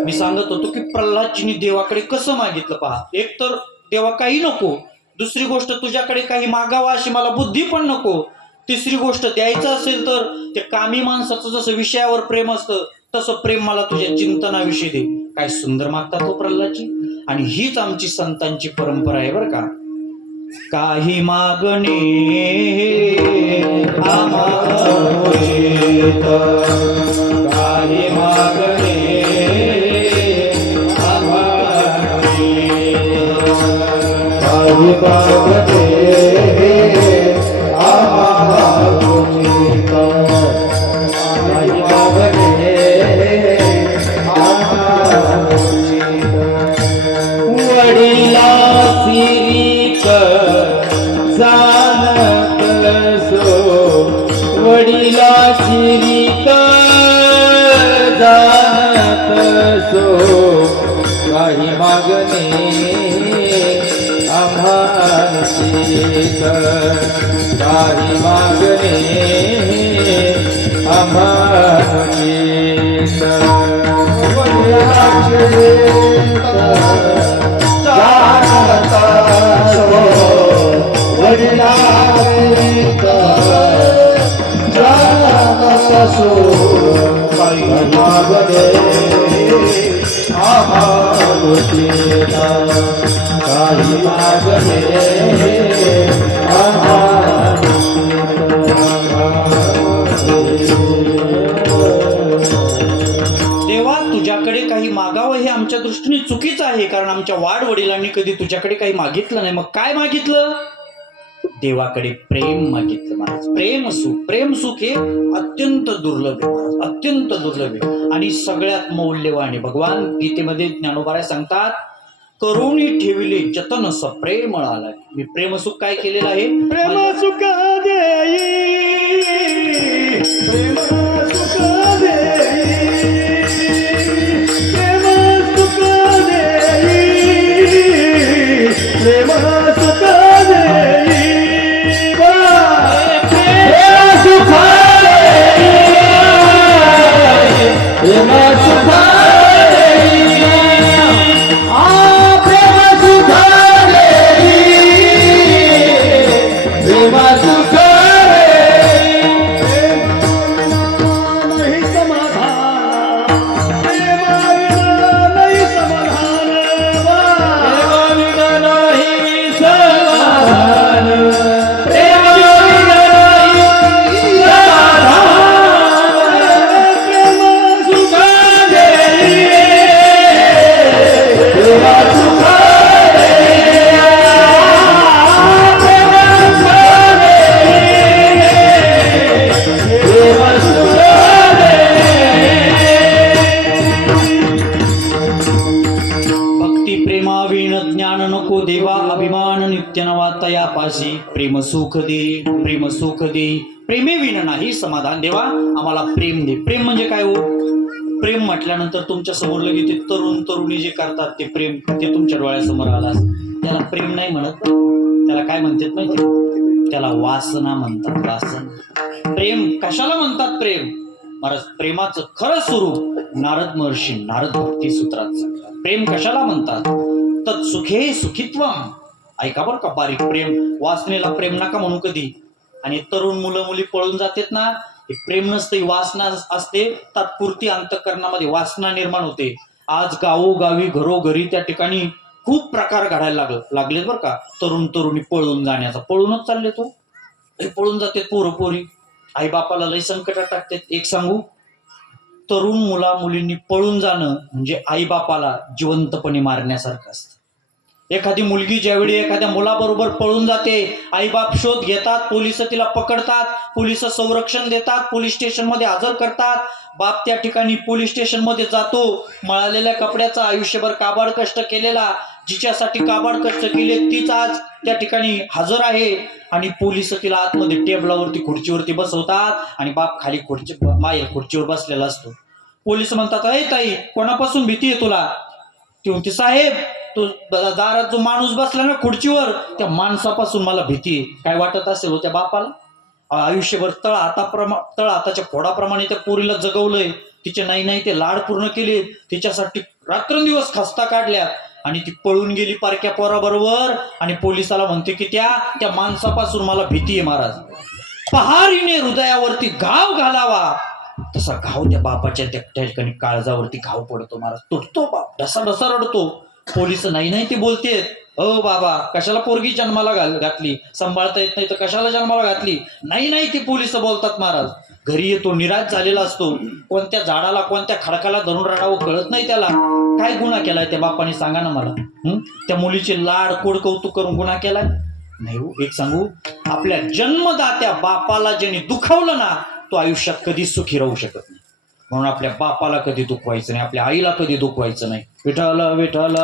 मी सांगत होतो की प्रल्हादजींनी देवाकडे कसं मागितलं पहा. एक तर देवा काही नको, दुसरी गोष्ट तुझ्याकडे काही मागावा अशी मला बुद्धी पण नको, तिसरी गोष्ट द्यायचं असेल तर ते कामी माणसाचं जसं विषयावर प्रेम असतं तसं प्रेम मला तुझ्या चिंतनाविषयी दे. काय सुंदर मागतात तो प्रल्हादजी. आणि हीच आमची संतांची परंपरा आहे बरं का. काही मागणे आमावचित, काही मागणे काही मागणे आमावचित, काही मागणे आमावचित. वडिला सिरिक जानत सो, वडिला सिरिक जानत सो, काही मागणे आम्हाचित, काही मागणे आम्हाचित. जानत सो, वडिला सिरिक जानत सो, काही मागणे आम्हाचित, काही मागणे देवा तुझ्याकडे काही मागावं हे आमच्या दृष्टीने चुकीचं आहे, कारण आमच्या वाडवडिलांनी कधी तुझ्याकडे काही मागितलं नाही. मग काय मागितलं? देवाकडे प्रेम मागितलं. महाराज प्रेम सुख हे अत्यंत दुर्लभ आहे महाराज, अत्यंत दुर्लभ आहे आणि सगळ्यात मौल्यवान आहे. भगवान गीतेमध्ये ज्ञानोबाराय सांगतात, करुणी ठेविले जतन सप्रेम आलाय. मी प्रेमसुख काय केलेलं आहे? प्रेमसुख देई, प्रेमसुख देई, प्रेमसुख देई, प्रेमसुख देई, प्रेमसुख देई, प्रेमसुख ज्ञान नको देवा अभिमान नित्य नवा तयापाशी प्रेम सुख दे प्रेम सुख दे प्रेमे विन नाही समाधान देवा आम्हाला प्रेम दे. प्रेम म्हणजे काय हो? प्रेम म्हटल्यानंतर तुमच्या समोर लगेच ते तरुण तरुणी जे करतात ते प्रेम ते तुमच्या डोळ्यासमोर आला. त्याला प्रेम नाही म्हणत, त्याला काय म्हणतात माहिती? त्याला वासना म्हणतात. वासना. प्रेम कशाला म्हणतात? प्रेम महाराज प्रेमाचं खरं स्वरूप नारद महर्षी नारद भक्ती सूत्रात सांगतात. प्रेम कशाला म्हणतात? तत् सुखे सुखित्वम. ऐका बरं का बारीक. प्रेम वासनेला प्रेम नका म्हणू कधी. आणि तरुण मुलं मुली पळून जातात ना, हे प्रेम नसते, वासना असते. तात्पुरती अंतःकरणामध्ये वासना निर्माण होते. आज गावोगावी घरोघरी त्या ठिकाणी खूप प्रकार घडायला लागलेत बरं का. तरुण तरुणी पळून जाण्याचा. पळूनच चालले तो पळून जाते. पोरं पोरी आई बापाला लय संकटात टाकतात. एक सांगू, तरुण मुला मुलींनी पळून जाणं म्हणजे आई बापाला जिवंतपणे मारण्यासारखं असतं. एखादी मुलगी ज्यावेळी एखाद्या मुलाबरोबर पळून जाते, आईबाप शोध घेतात, पोलिस तिला पकडतात, पोलिस संरक्षण देतात, पोलीस स्टेशनमध्ये हजर करतात. बाप त्या ठिकाणी पोलीस स्टेशनमध्ये जातो. मळालेल्या कपड्याचा आयुष्यभर काबाड कष्ट केलेला, जिच्यासाठी काबाड कष्ट केले तीच आज त्या ठिकाणी हजर आहे. आणि पोलिस तिला आतमध्ये टेबलावरती खुर्चीवरती बसवतात आणि बाप खाली बाहेर खुर्चीवर बसलेला असतो. पोलीस म्हणतात, अय ताई कोणापासून भीती आहे तुला? ती म्हणते, साहेब तो दारात जो माणूस बसला ना खुर्चीवर त्या माणसापासून मला भीती आहे. काय वाटत असेल त्या बापाला? आयुष्यभर तळ हाताच्या फोडाप्रमाणे त्या पोरीला जगवलंय. तिचे नाही ते लाड पूर्ण केले, तिच्यासाठी रात्रंदिवस खस्ता काढल्यात आणि ती पळून गेली पारक्या पोराबरोबर. आणि पोलिसाला म्हणते की त्या माणसापासून मला भीती आहे महाराज. पहारीने हृदयावरती घाव घालावा तसा घाव त्या बापाच्या त्या ठिकाणी काळजावरती घाव पडतो महाराज. तुटतो बाप, ढसा ढसा रडतो. पोलिस नाही ते बोलतेत, अ बाबा कशाला पोरगी जन्माला घातली, सांभाळता येत नाही तर कशाला जन्माला घातली? नाही ते पोलिस बोलतात महाराज. घरी येतो निराश झालेला असतो. कोणत्या झाडाला कोणत्या खडकाला धरून रडावं कळत नाही त्याला. काय गुन्हा केलाय त्या बापाने सांगा ना मला. त्या मुलीचे लाड कोड कौतुक करून गुन्हा केलाय? नाही हो. एक सांगू, आपल्या जन्मदात्या बापाला ज्यांनी दुखावलं ना तो आयुष्यात कधी सुखी राहू शकत नाही. म्हणून आपल्या बापाला कधी दुखवायचं नाही, आपल्या आईला कधी दुखवायचं नाही. विठ्ठल विठ्ठल.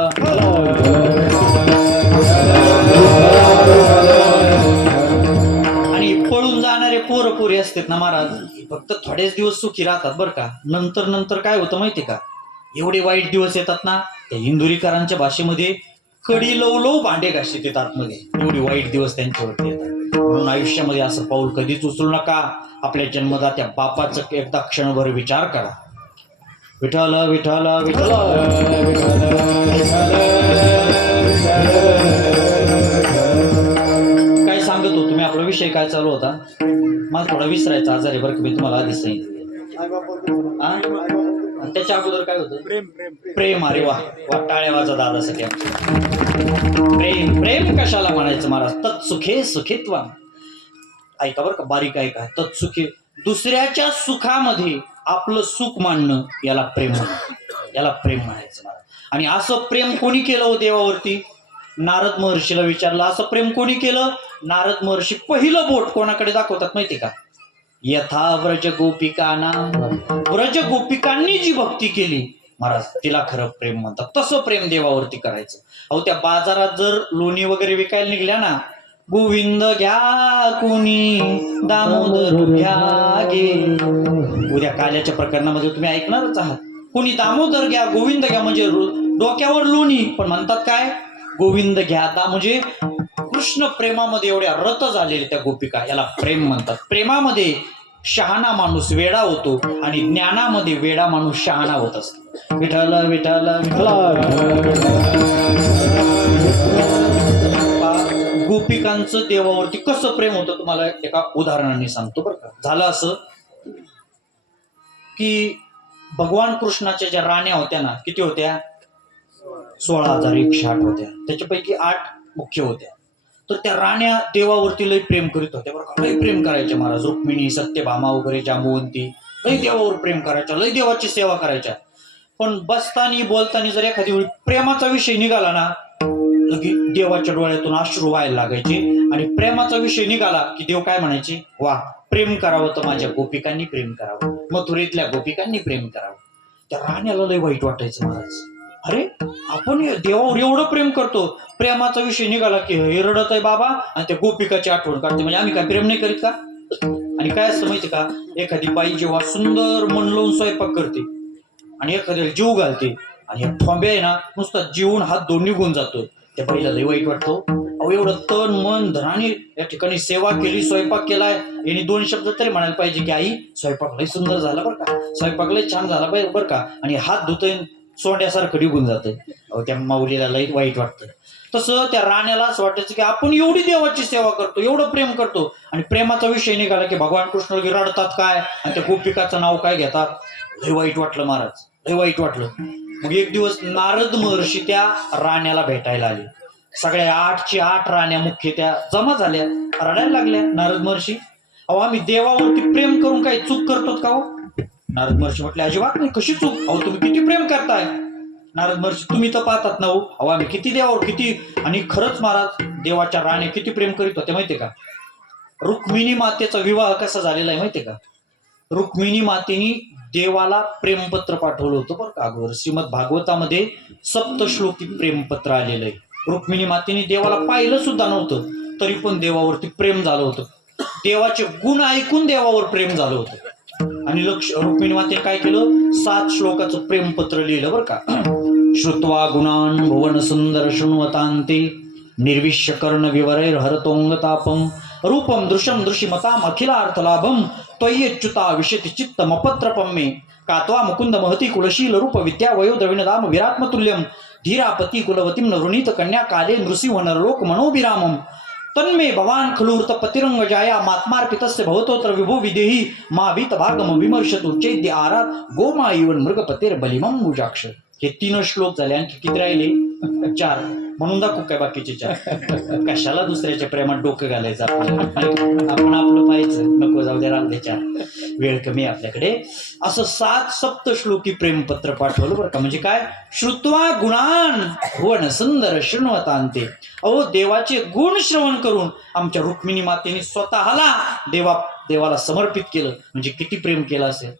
आणि पळून जाणारे पोरी असतात ना महाराज, फक्त थोडेच दिवस सुखी राहतात बरं का. नंतर काय होतं माहितीये का? एवढे वाईट दिवस येतात ना, त्या इंदुरीकरांच्या भाषेमध्ये कडी लव भांडे घाशी येतात आतमध्ये. एवढे वाईट दिवस त्यांच्यावरती येतात. म्हणून आयुष्यामध्ये असं पाऊल कधीच उचलू नका. आपल्या जन्मदात्या बापाचं एकदा क्षणभर विचार करा. विठ्ठल विठ्ठल विठ्ठल. काय सांगत हो तुम्ही? आपला विषय काय चालू होता? मला थोडा विसरायचा आजार आहे बरं का. मी तुम्हाला आधीच सांगितलं. त्याच्या अगोदर काय होतं? प्रेम. अरे वा, टाळ्या वाजा दादासाठी. प्रेम कशाला म्हणायचं महाराज? तत्सुखे सुखित्व. ऐका बरं का, बारीक ऐका. तत्सुखे, दुसऱ्याच्या सुखामध्ये आपलं सुख मानणं याला प्रेम म्हणायचं महाराज. आणि असं प्रेम कोणी केलं हो देवावरती? नारद महर्षीला विचारलं, असं प्रेम कोणी केलं? नारद महर्षी पहिलं बोट कोणाकडे दाखवतात माहिती का? यथा व्रज गोपिकांना, व्रज गोपिकांनी जी भक्ती केली महाराज तिला खरं प्रेम म्हणतात. तसं प्रेम देवावरती करायचं. अहो त्या बाजारात जर लोणी वगैरे विकायला निघल्या ना, गोविंद घ्या कोणी, दामोदर घ्या गे. उद्या काल्याच्या प्रकरणामध्ये तुम्ही ऐकणारच आहात. कोणी दामोदर घ्या, गोविंद घ्या म्हणजे डोक्यावर लोणी, पण म्हणतात काय? गोविंद घ्या. म्हणजे कृष्ण प्रेमामध्ये एवढ्या रत झालेल्या त्या गोपिका, याला प्रेम म्हणतात. प्रेमामध्ये शहाणा माणूस वेडा होतो आणि ज्ञानामध्ये वेडा माणूस शहाणा होत असतो. विठ्ठल विठ्ठल विठ्ठल. गोपिकांचं देवावरती कसं प्रेम होतं तुम्हाला एका उदाहरणाने सांगतो बरं का. झालं असं की भगवान कृष्णाच्या ज्या राण्या होत्या ना, किती होत्या? 16,108 होत्या. त्याच्यापैकी 8 मुख्य होत्या. तर त्या राण्या देवावरती लय प्रेम करीत होत्या बरं का. लय प्रेम करायच्या महाराज. रुक्मिणी, सत्यभामा वगैरे, जांबुवंती लय देवावर प्रेम करायच्या, लय देवाची सेवा करायच्या. पण बसतानी बोलतानी जर एखादी वेळी प्रेमाचा विषय निघाला ना, लगेच देवाच्या डोळ्यातून अश्रू व्हायला लागायचे. आणि प्रेमाचा विषय निघाला की देव काय म्हणायचे? वा, प्रेम करावं तर माझ्या गोपिकांनी प्रेम करावं, मथुरेतल्या गोपिकांनी प्रेम करावं. त्या राण्याला लय वाईट वाटायचं महाराज. अरे आपण देवावर एवढं प्रेम करतो, प्रेमाचा विषय निघाला की हे रडत आहे बाबा आणि त्या गोपिकाची आठवण काढते. म्हणजे आम्ही काय प्रेम नाही करीत का? आणि काय असतं माहिती का, एखादी बाई जेव्हा सुंदर मन लावून स्वयंपाक करते आणि एखाद्याला जीव घालते आणि हे ठोंबे आहे ना नुसता जीवन हात दोन निघून जातो, त्या बाईला लई वाईट वाटतो. अहो एवढं तन मन धनाने या ठिकाणी सेवा केली, स्वयंपाक केलाय, यांनी 2 शब्द तरी म्हणायला पाहिजे की आई स्वयंपाक लई सुंदर झाला बरं का, स्वयंपाक लई छान झाला पाहिजे बरं का, आणि हात धुतोय सोंड्यासारखं निघून जातंय. अहो त्या माऊलीला लई वाईट वाटतं. तसं त्या राण्याला असं वाटायचं की आपण एवढी देवाची सेवा करतो, एवढं प्रेम करतो, आणि प्रेमाचा विषय निघाला की भगवान कृष्ण रडतात काय आणि त्या गोपिकाचं नाव काय घेतात. लई वाईट वाटलं महाराज, लई वाईट वाटलं. मग एक दिवस नारद महर्षी त्या राण्याला भेटायला आले. सगळ्या 8ची 8 राण्या मुख्य त्या जमा झाल्या, रडायला लागल्या. नारद महर्षी, अहो आम्ही देवावरती प्रेम करून काही चूक करतो का हो? नारद महर्षी म्हटले अजिबात नाही, कशी चूक? अहो तुम्ही किती प्रेम करताय. नारद महर्षी, तुम्ही तर पाहतात ना हो, अहो आम्ही किती देवावर किती. आणि खरंच महाराज देवाच्या राण्या किती प्रेम करीत होत्या माहितीये का. रुक्मिणी मातेचा विवाह कसा झालेला आहे माहितीये का. रुक्मिणी मातेनी देवाला प्रेमपत्र पाठवलं होतं बरं का. अगोदर श्रीमद भागवतामध्ये 7 श्लोकी प्रेमपत्र आलेलं आहे. रुक्मिणी मातेने देवाला पाहिलं सुद्धा नव्हतं, तरी पण देवावरती प्रेम झालं होतं. देवाचे गुण ऐकून देवावर प्रेम झालं होतं. आणि रुक्मिणी मातेने काय केलं, 7 श्लोकाचं प्रेमपत्र लिहिलं बरं का. श्रुत्वा गुणान भुवन सुंदर शृण्वतान्ते निर्विश्य कर्ण विवरैर हरतोंगतापम रूपम दृश्यम दृश्यमताम अखिलार्थलाभम त्वय्यच्युता विशति चित्तमपत्रपम मे कात्वा मुकुंद महती कुलशील रूप विद्या वयो द्रविणदाम विरात्मतुल्यम धीरापती कुलवतीम नरुनीत कन्या काले नृसिंह नरलोक मनोभिरामम तन्मे भवान खलूर्त पतिरंग जाया मात्मार्पितस्य भवतोत्र विभो विदेही मावित भागम विमर्शतु चैद्य आरात गोमा इवन मृगपतेर बलिमम मुजाक्ष. हे 3 श्लोक झाले. आणखी किती राहिले? 4. म्हणून दाखवू काय बाकीचे 4? कशाला दुसऱ्याच्या प्रेमात डोकं घालायचं आपल्याला, आपण आपलं पाहायचं, नको जाऊ द्या राम त्याच्या, वेळ कमी आपल्याकडे. असं 7 सप्तश्लोकी प्रेमपत्र पाठवलं बरं का. म्हणजे काय, श्रुत्वा गुणान भुवन सुंदर शृण्वतान्ते. अहो देवाचे गुण श्रवण करून आमच्या रुक्मिणी मातेने स्वतःला देवाला समर्पित केलं. म्हणजे किती प्रेम केलं असेल.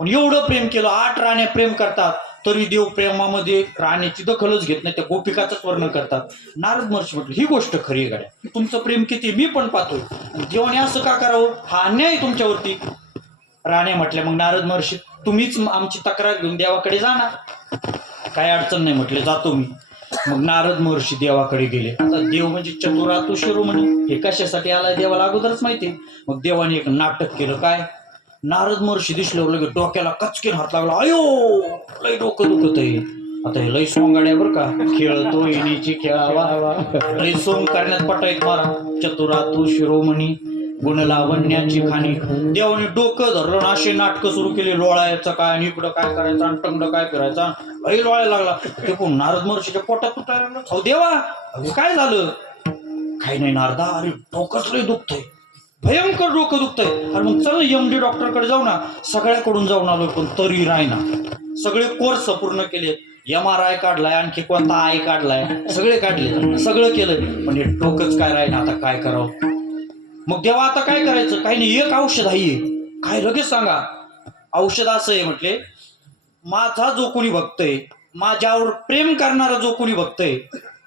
पण एवढं प्रेम केलं, 8 राण्या प्रेम करतात तरी देव प्रेमामध्ये राण्याची दखलच घेत नाही, त्या गोपिकाचंच वर्णन करतात. नारद महर्षी म्हटलं ही गोष्ट खरी आहे गाड्या, तुमचं प्रेम किती मी पण पाहतो, देवाने असं का करावं, हा अन्याय तुमच्यावरती. राण्या म्हटल्या मग नारद महर्षी तुम्हीच आमची तक्रार घेऊन देवाकडे जाणार, काय अडचण नाही म्हटले, जातो मी. मग नारद महर्षी देवाकडे गेले. आता देव म्हणजे चतुरातु शिरोमणी, हे कशासाठी आलाय देवाला अगोदरच माहिती. मग देवाने एक नाटक केलं. काय, नारद महर्षी दिसल्यावर लगेच डोक्याला कचकेन हात लागला. अयो लय डोकं दुखत आहे. आता हे लय सोंगाड्या बरं का, खेळतो येणीची खेळावा, लय सोंग करण्यात पटाईत मारा. चतुरातु शिरोमणी गुण लावण्याची खाणी. देवाने डोकं धरलं, असे नाटकं सुरू केली. लोळायचं काय आणि इकडं काय करायचं आणि टंगड काय करायचा, लय लोळायला लागला. ते पण नारद महर्षीच्या पोटात तुटायला लागलं. अहो देवा काय झालं? काही नाही नारदा, अरे डोकंच लय दुखतंय, भयंकर डोकं दुखतंय. अरे मग चल MD डॉक्टरकडे जाऊ ना. सगळ्याकडून जाऊन आलो पण तरी राहीना. सगळे कोर्स पूर्ण केले, MRI काढलाय, आणखी कोणता आय काढलाय, सगळे काढले, सगळं केलं, पण हे डोकंच काय राहीना. आता काय करावं? मग देवा आता काय करायचं? काही नाही, एक औषध आहे. काय लगेच सांगा. औषध असं आहे म्हटले, माझा जो कोणी भक्त आहे, माझ्यावर प्रेम करणारा जो कोणी भक्त आहे,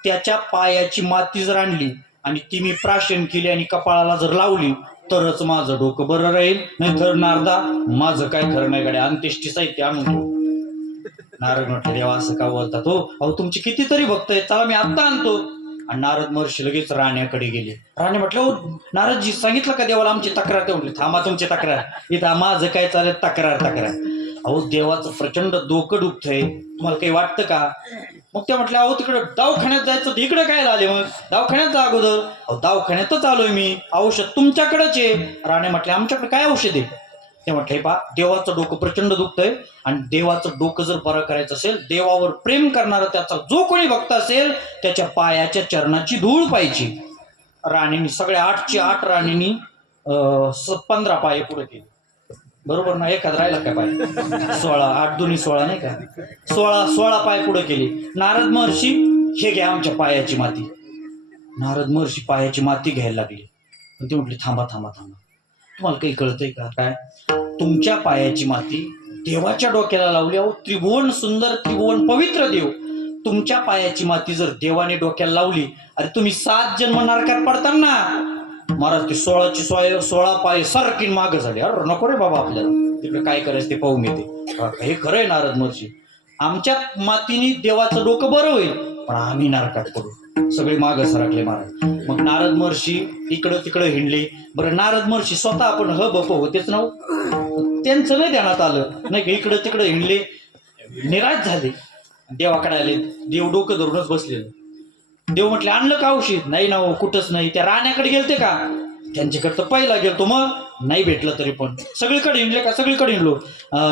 त्याच्या पायाची माती जर आणली आणि ती मी प्राशन केली आणि कपाळाला जर लावली तरच माझं डोकं बरं राहील, नाही तर नारदा माझं काय खरं नाही गाड्या, अंत्येष्टी साहित्य आणून ठेव. नारद म्हटलं देवा असं का बोलतात हो? अहो तुमचे कितीतरी भक्त आहेत, चला मी आत्ता आणतो. आणि नारद महर्षी लगेच राण्याकडे गेले. राणे म्हटलं हो नारदजी सांगितलं का देवाला आमची तक्रार? ते म्हटले थांबा तुमची तक्रार, इथं माझं काय चालेल तक्रार. अहो देवाचं प्रचंड डोकं दुखतंय, तुम्हाला काही वाटतं का? मग त्या म्हटलं अहो तिकडे दवाखान्यात जायचं, इकडे काय झाले? मग दवाखान्यात जा अगोदर. अहो दवाखान्यातच आलोय मी, औषध तुमच्याकडेच आहे. राणे म्हटले आमच्याकडे काय औषध आहे? ते म्हटले पा देवाचं डोकं प्रचंड दुखतंय आणि देवाचं डोकं जर बरं करायचं असेल, देवावर प्रेम करणारा त्याचा जो कोणी भक्त असेल त्याच्या पायाच्या चरणाची धूळ पाहिजे. राणींनी सगळ्या 8ची 8 राणींनी 15 पाय पुढे केले. बरोबर ना? एखाद राहिला काय पाय? 16, 8 दुनी 16 नाही का? 16 पाय पुढे केले. नारद महर्षी हे घ्या आमच्या पायाची माती. नारद महर्षी पायाची माती घ्यायला लागले. पण ते म्हटले थांबा, तुम्हाला काही कळतंय का? काय? तुमच्या पायाची माती देवाच्या डोक्याला लावली. अहो त्रिभुवन सुंदर, त्रिभुवन पवित्र देव तुमच्या पायाची माती जर देवाने डोक्याला लावली, अरे तुम्ही 7 जन्म नरकात पडताल ना महाराज. ते 16 पाय सारखी मागं झाले. अरे नको रे बाबा, आपल्याला तिकडे काय करायचं ते पाहून येते. हे खरं आहे नारद महर्षी, आमच्या मातीने देवाचं डोकं बरं होईल, पण आम्ही नरकात पडू. सगळे मागं सरकले महाराज. मग नारद महर्षी इकडं तिकडं हिंडले. बरं, नारद महर्षी स्वतः आपण बप होतेच ना, त्यांचं नाही ध्यानात आलं नाही का, इकडं तिकडं हिंडले, निराश झाले. देवाकडे आले, देव डोकं धरूनच बसलेलं. देव म्हटले आणलं का औषध? नाही ना, कुठंच नाही. त्या राण्याकडे गेलते का? त्यांच्याकडे तर पहिला गेलतो, मग नाही भेटलं. तरी पण सगळीकडे हिंडले का? सगळीकडे हिंडलो.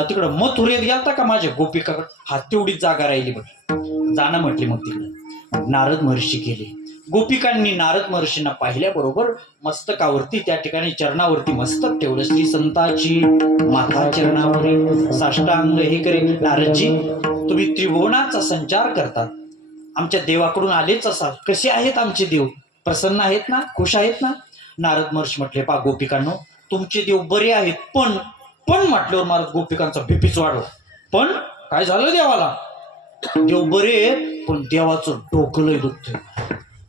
तिकडं मथुरेत गेलता का माझ्या गोपिकाकडे? हा, तेवढीच जागा राहिली. म्हटलं जाणं म्हटले. मग तिकडं नारद महर्षी गेले. गोपिकांनी नारद महर्षींना पाहिल्याबरोबर मस्तकावरती, त्या ठिकाणी चरणावरती मस्तक ठेवलं. श्री संताची माता चरणावर साष्टांग हे करे. नारदजी, तुम्ही त्रिभुवनाचा संचार करतात, आमच्या देवाकडून आलेच असाल. कसे आहेत आमचे देव? प्रसन्न आहेत ना? खुश आहेत ना? नारद महर्षी म्हटले, पा गोपिकांनो, तुमचे देव बरे आहेत, पण म्हटल्यावर महाराज गोपिकांचा बीपीच वाढव. पण काय झालं देवाला? देव बरे आहेत, पण देवाचं डोकं लय दुखतंय.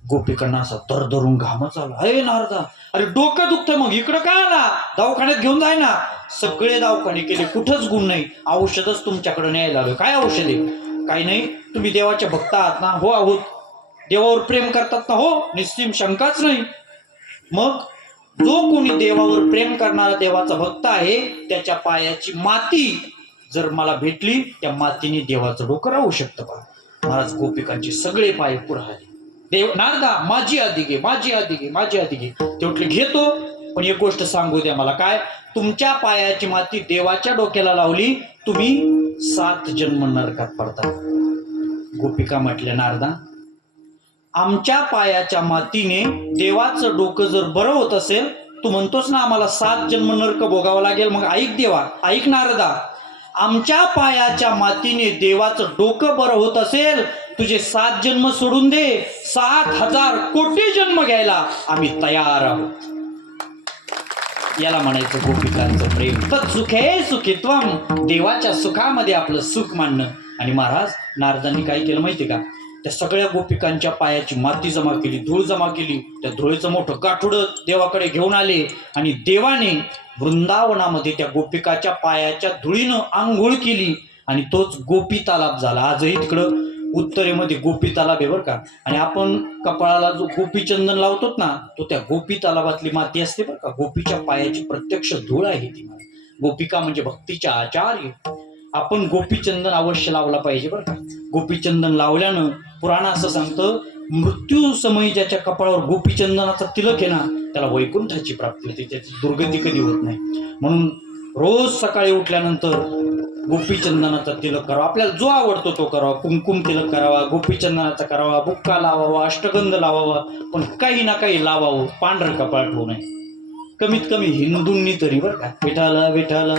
गोपिकांना असा दरदरून घामच आला. अरे नारदा, अरे डोकं दुखतंय, मग इकडं काय आला? दवाखान्यात घेऊन जाय ना. सगळे दवाखाने केले, कुठंच गुण नाही. औषधच तुमच्याकडे न्यायला आलोय. काय औषध आहे? काही नाही. तुम्ही देवाचे भक्त आहात ना? हो आहोत. देवावर प्रेम करतात ना? हो, निश्चिम शंकाच नाही. मग जो कोणी देवावर प्रेम करणारा देवाचा भक्त आहे, त्याच्या पायाची माती जर मला भेटली, त्या मातीने देवाचं डोकं राहू शकतं. पहा महाराज, गोपिकांचे सगळे पाय पुढे. देव, नारदा, माझी आधी घे, माझी आधी घे, माझी आधी घे. ते म्हटले घेतो, पण एक गोष्ट सांगू द्या मला. काय? तुमच्या पायाची माती देवाच्या डोक्याला लावली, तुम्ही 7 जन्म नरकात पडता. गोपिका म्हटल्या, नारदा, आमच्या पायाच्या मातीने देवाचं डोकं जर बरं होत असेल, तू म्हणतोस ना आम्हाला 7 जन्म नरक भोगावं लागेल, मग ऐक देवा, ऐक नारदा, आमच्या पायाच्या मातीने देवाचं डोकं बरं होत असेल, तुझे 7 जन्म सोडून दे, 7,000 कोटी जन्म घ्यायला आम्ही तयार आहोत. याला म्हणायचं गोपिकांचं प्रेम. तत् सुखे सुखित्वम, देवाच्या सुखामध्ये आपलं सुख मानणं. आणि महाराज नारदांनी काय केलं माहितीये का? त्या सगळ्या गोपिकांच्या पायाची माती जमा केली, धूळ जमा केली. त्या धुळेचं मोठं गाठुडं देवाकडे घेऊन आले, आणि देवाने वृंदावनामध्ये त्या गोपिकाच्या पायाच्या धुळीनं आंघोळ केली, आणि तोच गोपी तालाब झाला. आजही तिकडं उत्तरेमध्ये गोपी तालाब आहे बरं का. आणि आपण कपाळाला जो गोपी चंदन लावतो ना, तो त्या गोपी तालाबातली माती असते बरं का. गोपीच्या पायाची प्रत्यक्ष धूळ आहे ती. गोपिका म्हणजे भक्तीच्या आचार्य. आपण गोपीचंदन अवश्य लावला पाहिजे बरं का. गोपीचंदन लावल्यानं पुराण असं सांगतं, मृत्यू समयी ज्याच्या कपाळावर गोपीचंदनाचा तिलक आहे ना, त्याला वैकुंठाची प्राप्ती होते, त्याची दुर्गती कधी होत नाही. म्हणून रोज सकाळी उठल्यानंतर गोपीचंदनाचा तिलक करावा. आपल्याला जो आवडतो तो करावा. कुंकुम तिलक करावा, गोपीचंदनाचा करावा, बुक्का लावावा, अष्टगंध लावावा, पण काही ना काही लावावं. पांढरं कपाळ ठेवू नये, कमीत कमी हिंदूंनी तरी बरं का. विठाला विठाला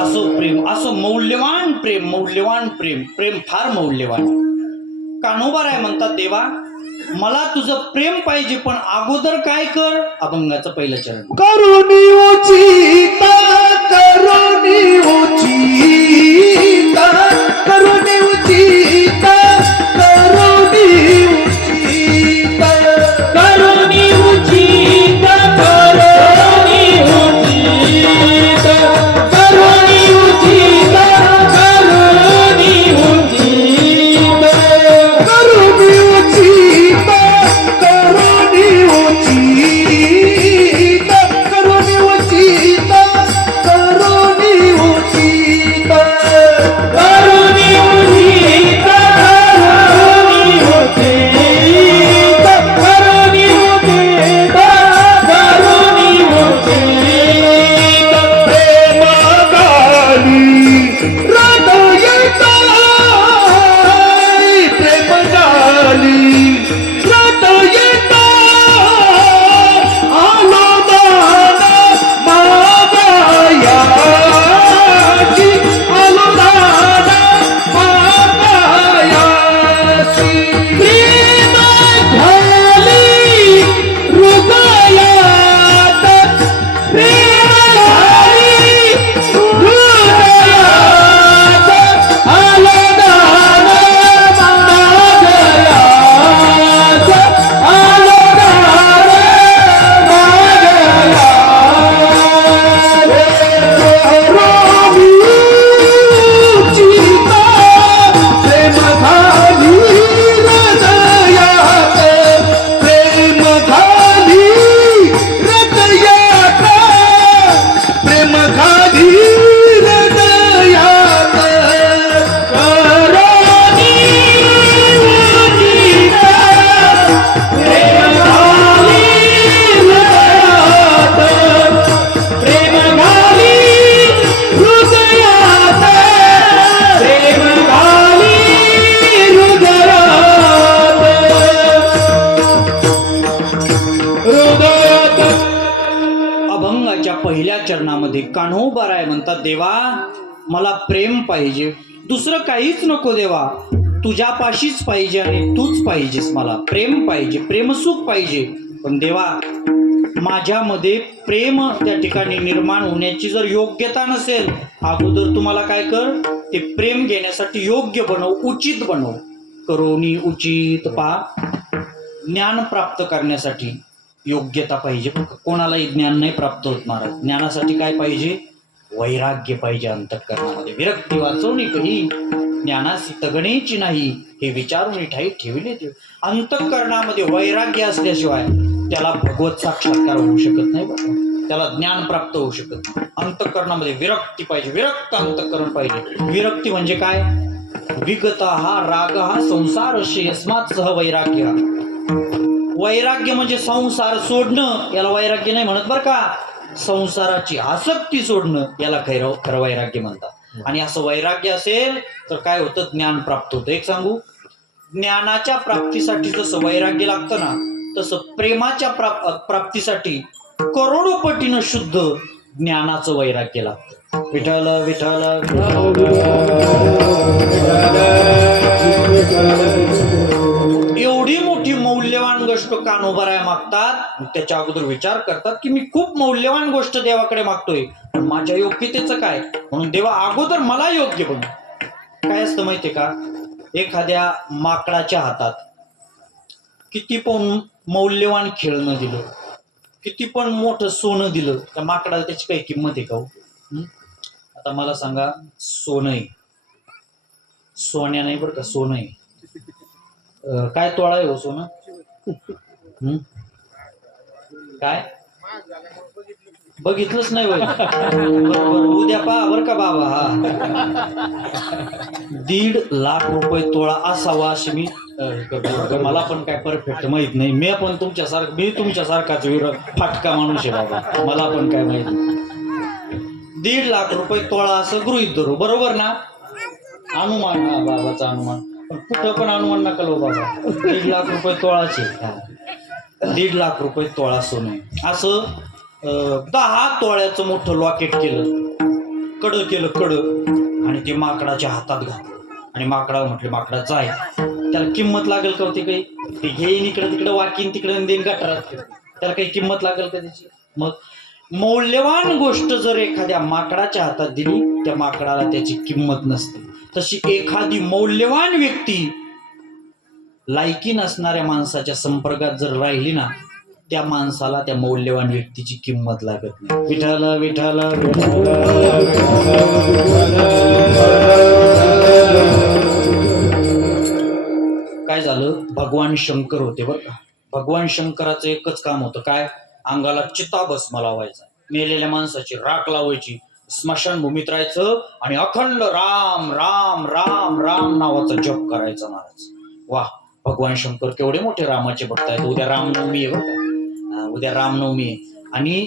असं प्रेम, असं मौल्यवान प्रेम, मौल्यवान प्रेम. प्रेम फार मौल्यवान. कान्होबाराय म्हणतात, देवा मला तुझं प्रेम पाहिजे, पण अगोदर काय कर? अभंगाचं पहिलं चरण. करुणी उचिता, करुणी उचिता, करुणी उचिता, करुणी उचिता, करुणी उचिता, करुणी उचिता, करुणी उचिता, करुणी उचिता, करुणी उचिता, करुणी उचिता, करुणी उचिता, करुणी उचिता. कान्होबा राय म्हणतात, देवा मला प्रेम पाहिजे, दुसरं काहीच नको देवा, तुझ्यापाशीच पाहिजे आणि तूच पाहिजेस, मला प्रेम पाहिजे, प्रेमसुख पाहिजे. पण देवा माझ्यामध्ये प्रेम त्या ठिकाणी निर्माण होण्याची जर योग्यता नसेल, अगोदर तुम्हाला काय कर, ते प्रेम घेण्यासाठी योग्य बनव, उचित बनव. करोनी उचित पहा, ज्ञान प्राप्त करण्यासाठी योग्यता पाहिजे. कोणालाही ज्ञान नाही प्राप्त होत महाराज. ज्ञानासाठी काय पाहिजे? वैराग्य पाहिजे अंतःकरणामध्ये. विरक्ती वाचवणी कही ज्ञानासी तगणेची नाही, हे विचारून ठाई ठेवले ते. अंतःकरणामध्ये वैराग्य असल्याशिवाय त्याला भगवत साक्षात्कार होऊ शकत नाही बघा, त्याला ज्ञान प्राप्त होऊ शकत नाही. अंतःकरणामध्ये विरक्ती पाहिजे, विरक्त अंतःकरण पाहिजे. विरक्ती म्हणजे काय? विगत हा राग हा संसार यस्मात सह वैराग्य. वैराग्य म्हणजे संसार सोडणं, याला वैराग्य नाही म्हणत बरं का. संसाराची आसक्ती सोडणं याला खरं वैराग्य म्हणतात. आणि असं वैराग्य असेल तर काय होतं? ज्ञान प्राप्त होतं. एक सांगू, ज्ञानाच्या प्राप्तीसाठी जसं वैराग्य लागतं ना, तसं प्रेमाच्या प्राप्तीसाठी करोडोपटीनं शुद्ध ज्ञानाचं वैराग्य लागतं. विठ्ठल विठ्ठल एवढी मोठी मौल्यवान गोष्ट कान्होबा मागतात. त्याच्या अगोदर विचार करतात की मी खूप मौल्यवान गोष्ट देवाकडे मागतोय, पण माझ्या योग्यतेचं काय? म्हणून देवा अगोदर मला योग्य बन. काय असतं माहितीये का? एखाद्या माकडाच्या हातात किती पण मौल्यवान खेळणं दिलं, किती पण मोठं सोनं दिलं, त्या माकडाला त्याची काही किंमत आहे का हो? आता मला सांगा, सोनं आहे, सोन्या नाही बरं का, सोनं आहे. काय तोळा आहे हो सोनं? काय बघितलंच नाही होय? बरोबर, उद्या पहा बरं का बाबा. हा 1.5 लाख रुपये तोळा असावा अशी मी मला पण काय परफेक्ट माहित नाही. मी तुमच्यासारखाच फाटका माणूस आहे बाबा, मला पण काय माहित नाही. 1.5 लाख रुपये तोळा असं गृहीत धरू, बरोबर ना? अनुमान, हा बाबाचा अनुमान, पण कुठं पण अनुमान नका लो बाबा. 1.5 लाख रुपये तोळाचे, 1.5 लाख रुपये तोळा सोनं. असं 10 तोळ्याचं मोठं लॉकेट केलं, कडं आणि ते माकडाच्या हातात घातलं. आणि माकडा म्हटलं, माकडा जाय, त्याला किंमत लागेल का होती काही? ते घेईन इकडं तिकडं, वाकीन तिकडं, देईन गटारात, त्याला काही किंमत लागेल का त्याची? मग मौल्यवान गोष्ट जर एखाद्या माकडाच्या हातात दिली, त्या माकडाला त्याची किंमत नसते. तशी एखादी मौल्यवान व्यक्ती लायकी नसणाऱ्या माणसाच्या संपर्कात जर राहिली ना, त्या माणसाला त्या मौल्यवान व्यक्तीची किंमत लागत नाही. विठ्ठल विठ्ठल काय झालं? भगवान शंकर होते बरं का. भगवान शंकराचं एकच काम होतं, काय? अंगाला चिताभस्म लावायचा, मेलेल्या माणसाची राख लावायची, स्मशानभूमीत राहायचं आणि अखंड राम राम राम राम नावाचा जप करायचा महाराज. वा, भगवान शंकर केवढे मोठे रामाचे भक्त आहेत. उद्या रामनवमी आहे बरं का, उद्या रामनवमी आहे. आणि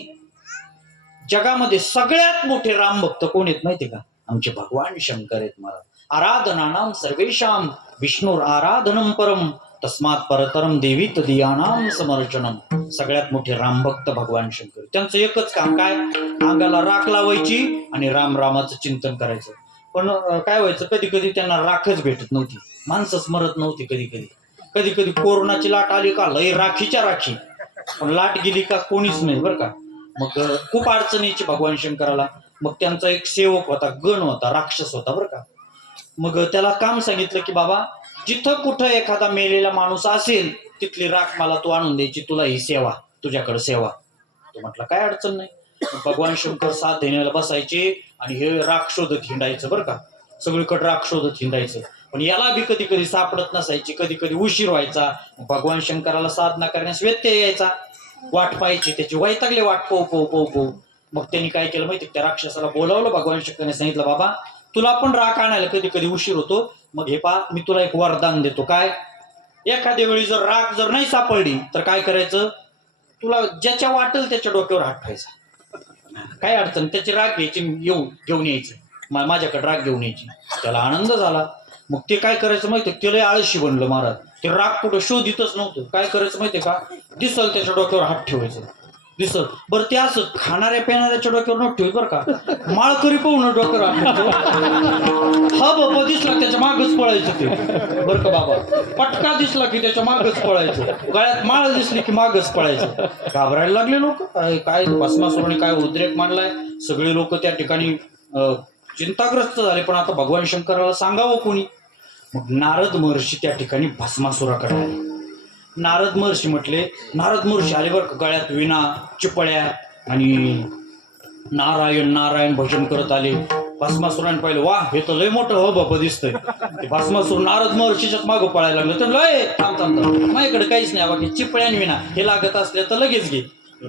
जगामध्ये सगळ्यात मोठे राम भक्त कोण आहेत माहितीये का? आमचे भगवान शंकर आहेत महाराज. आराधनानाम सर्वेशाम विष्णुर आराधनम परम तस्मात परतरम देवी तदीयानाम समर्चनम. सगळ्यात मोठे रामभक्त भगवान शंकर. त्यांचं एकच काम काय? अंगाला राख लावायची आणि रामाचं चिंतन करायचं. पण काय व्हायचं, कधी कधी त्यांना राखच भेटत नव्हती, माणसंच मरत नव्हती. कधी कधी कोरोनाची लाट आली का लय राखीच्या राखी, पण लाट गेली का कोणीच नाही बरं का. मग खूप अडचणीची भगवान शंकराला. मग त्यांचा एक सेवक होता, गण होता, राक्षस होता बरं का. मग त्याला काम सांगितलं की बाबा, जिथं कुठं एखादा मेलेला माणूस असेल तिथली राख मला तू आणून द्यायची, तुला ही सेवा, तुझ्याकडे सेवा. तो म्हटलं काय अडचण नाही. भगवान शंकर साथ देण्याला बसायचे आणि हे राख शोधत हिंडायचं बरं का, सगळीकडे राख शोधत हिंडायचं. पण याला बी कधी कधी सापडत नसायची, कधी कधी उशीर व्हायचा. भगवान शंकराला साधना करण्यास व्यत्यय यायचा, वाट पाहायची त्याची, वैतागले वाट पाहू. मग त्यांनी काय केलं माहिती? त्या राक्षसाला बोलावलं. भगवान शंकरने सांगितलं, बाबा तुला पण राख आणायला कधी कधी उशीर होतो, मग हे पहा मी तुला एक वरदान देतो. काय? एखाद्या वेळी जर राख जर नाही सापडली तर काय करायचं? तुला ज्याच्या वाटेल त्याच्या डोक्यावर हात ठेवायचा, काय अडचण, त्याची राख घ्यायची, घेऊन यायचं, माझ्याकडे राख घेऊन यायची. त्याला आनंद झाला. मग ते काय करायचं माहितीये? त्याला आळशी बनलं महाराज. ते राख कुठं शोधितच नव्हतं. काय करायचं माहितीये का? दिसल त्याच्या डोक्यावर हात ठेवायचं. दिसत. बरं ते असं खाणाऱ्या पिणाऱ्याच्या डोक्यावर नको ठेव बरं का, माळकरी पाहून डोक्यावर आठवतो. हा बाबा दिसला त्याच्या मागच पळायचं ते, बरं का बाबा. पटका दिसला की त्याच्या मागच पळायचं, गळ्यात माळ दिसली की मागच पळायचं. घाबरायला लागले लोक. काय भस्मासुराने काय उद्रेक मांडलाय. सगळे लोक त्या ठिकाणी चिंताग्रस्त झाले. पण आता भगवान शंकराला सांगावं कोणी. मग नारद महर्षी त्या ठिकाणी भस्मासुराकडे आले. नारद महर्षी आले बरं का, गळ्यात विणा, चिपळ्या आणि नारायण नारायण भजन करत आले. भस्मासुराने पाहिलं, वा हे तर लय मोठं हो बाबा दिसतंय. ते भस्मासुर नारद महर्षीच्याच मागं पळायला लागलं. तर लय थांब माझ्याकडे काहीच नाही बाकी, चिपळ्या आणि विणा हे लागत असले तर लगेच घे.